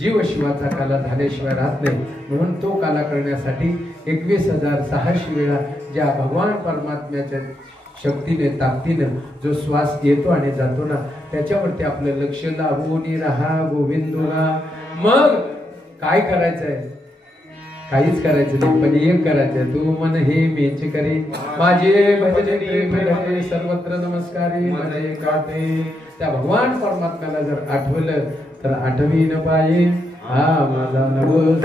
जीव शिवाचा काला झाल्याशिवाय राहत नाही. म्हणून तो काला करण्यासाठी 21,600 वेळा ज्या भगवान परमात्म्याच्या शक्तीने ताकदीनं जो श्वास येतो आणि जातो ना त्याच्यावरती आपलं लक्ष लावून राहा गोविंदोला. मग काय करायचंय? काहीच करायचं नाही, पण एक करायचंय. तू मन हे मेचे करे माझे भजने सर्वत्र नमस्कारी माझे काटे. त्या भगवान परमात्म्याला जर आठवलं तर आठवी न पाये हा माझा नवस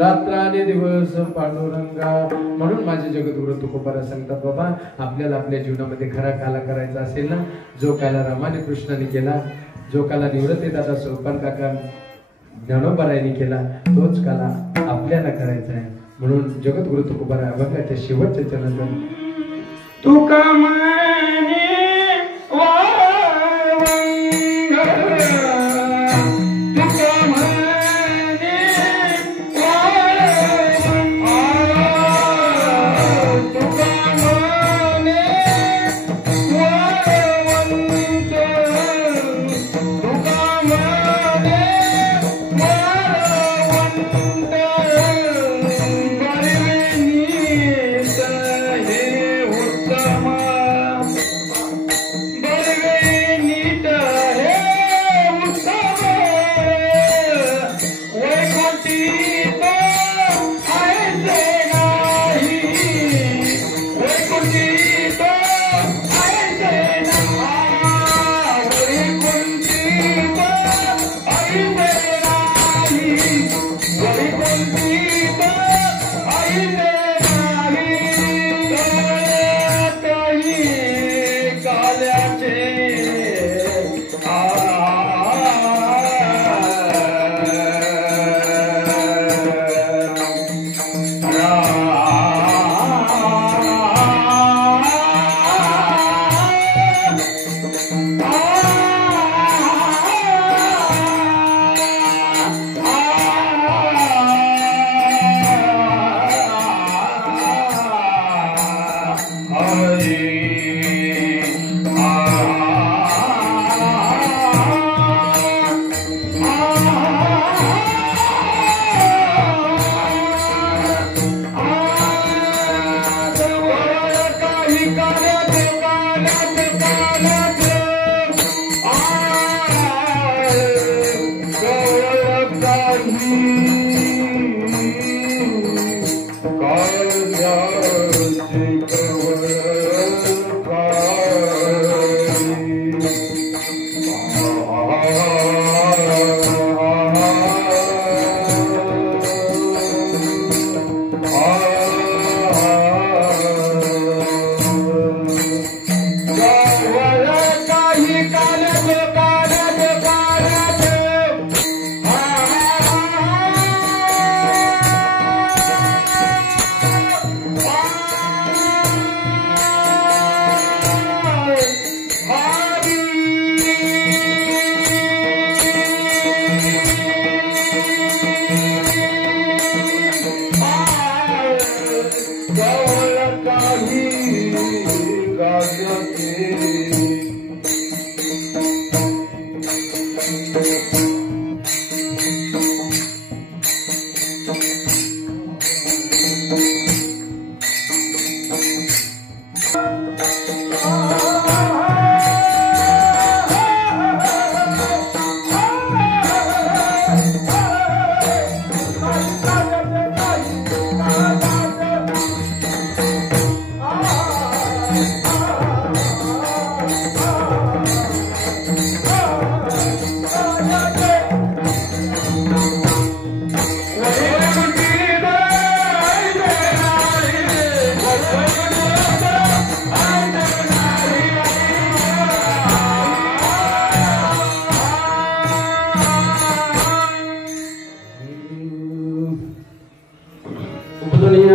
रात्राने दिवस पांडुरंगा. म्हणून माझे जगद्गुरु तुकोबारा सांगतात बाबा आपल्याला आपल्या जीवनामध्ये खरा काला करायचा असेल ना, जो काला रामाने कृष्णाने केला, जो काला निवृत्ती दादा सोपान काका ज्ञानोबारायांनी केला, तोच काला आपल्याला करायचा आहे. म्हणून जगद्गुरु तुकोबारा अभंगाच्या शेवटच्या चरणात तुका म्हणे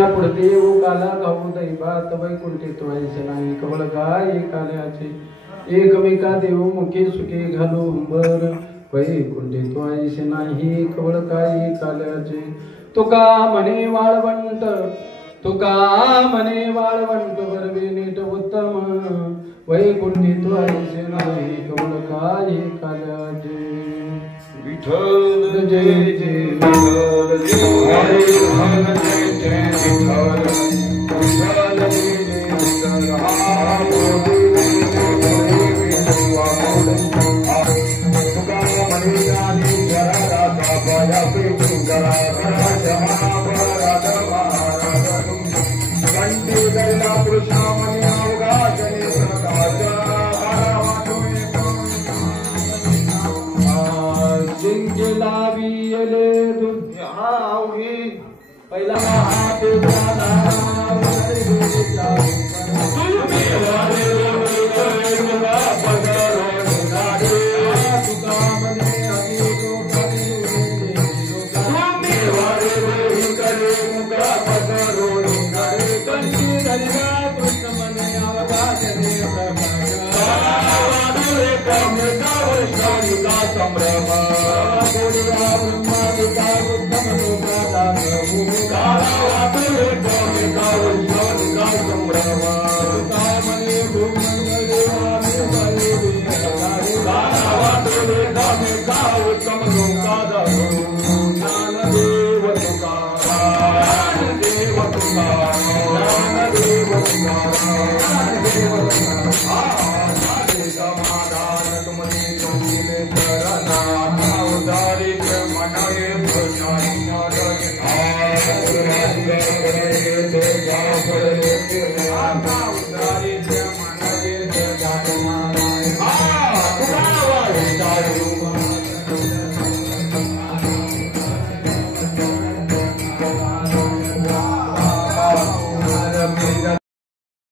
पुढते ओ काला गाऊ दैवात वैकुंठित व्हायचे नाही कवळ काय एकाल्याचे एकमेका देव मुखे सुखे घालू बर वैकुंठित व्हायचे नाही कवळ काय एकाल्याचे तुका म्हणे वाळवंट वरवे नीट उत्तम वैकुंठित व्हायचे नाही कवळ काय एकाल्याचे विठ्ठल जय जय विठ्ठल जय हरे जय जय विठ्ठल विठ्ठल जय जय विठ्ठल हा बोले विठुआ बोले तुका म्हणे जानी जरा राधा पाया पे करा करा जमा राधा महाराज कंठी गैला कृष्णा मनी अवघा जने प्रकाश लावियले दुःखावी पहिला हात झाला तुम्ही वारे तुका म्हणे आधी तुम्ही वारे करे मुका पदरो निघाले कंठी गैला कृष्ण म्हणे अवघा जने प्रकाश संभ्रम Ah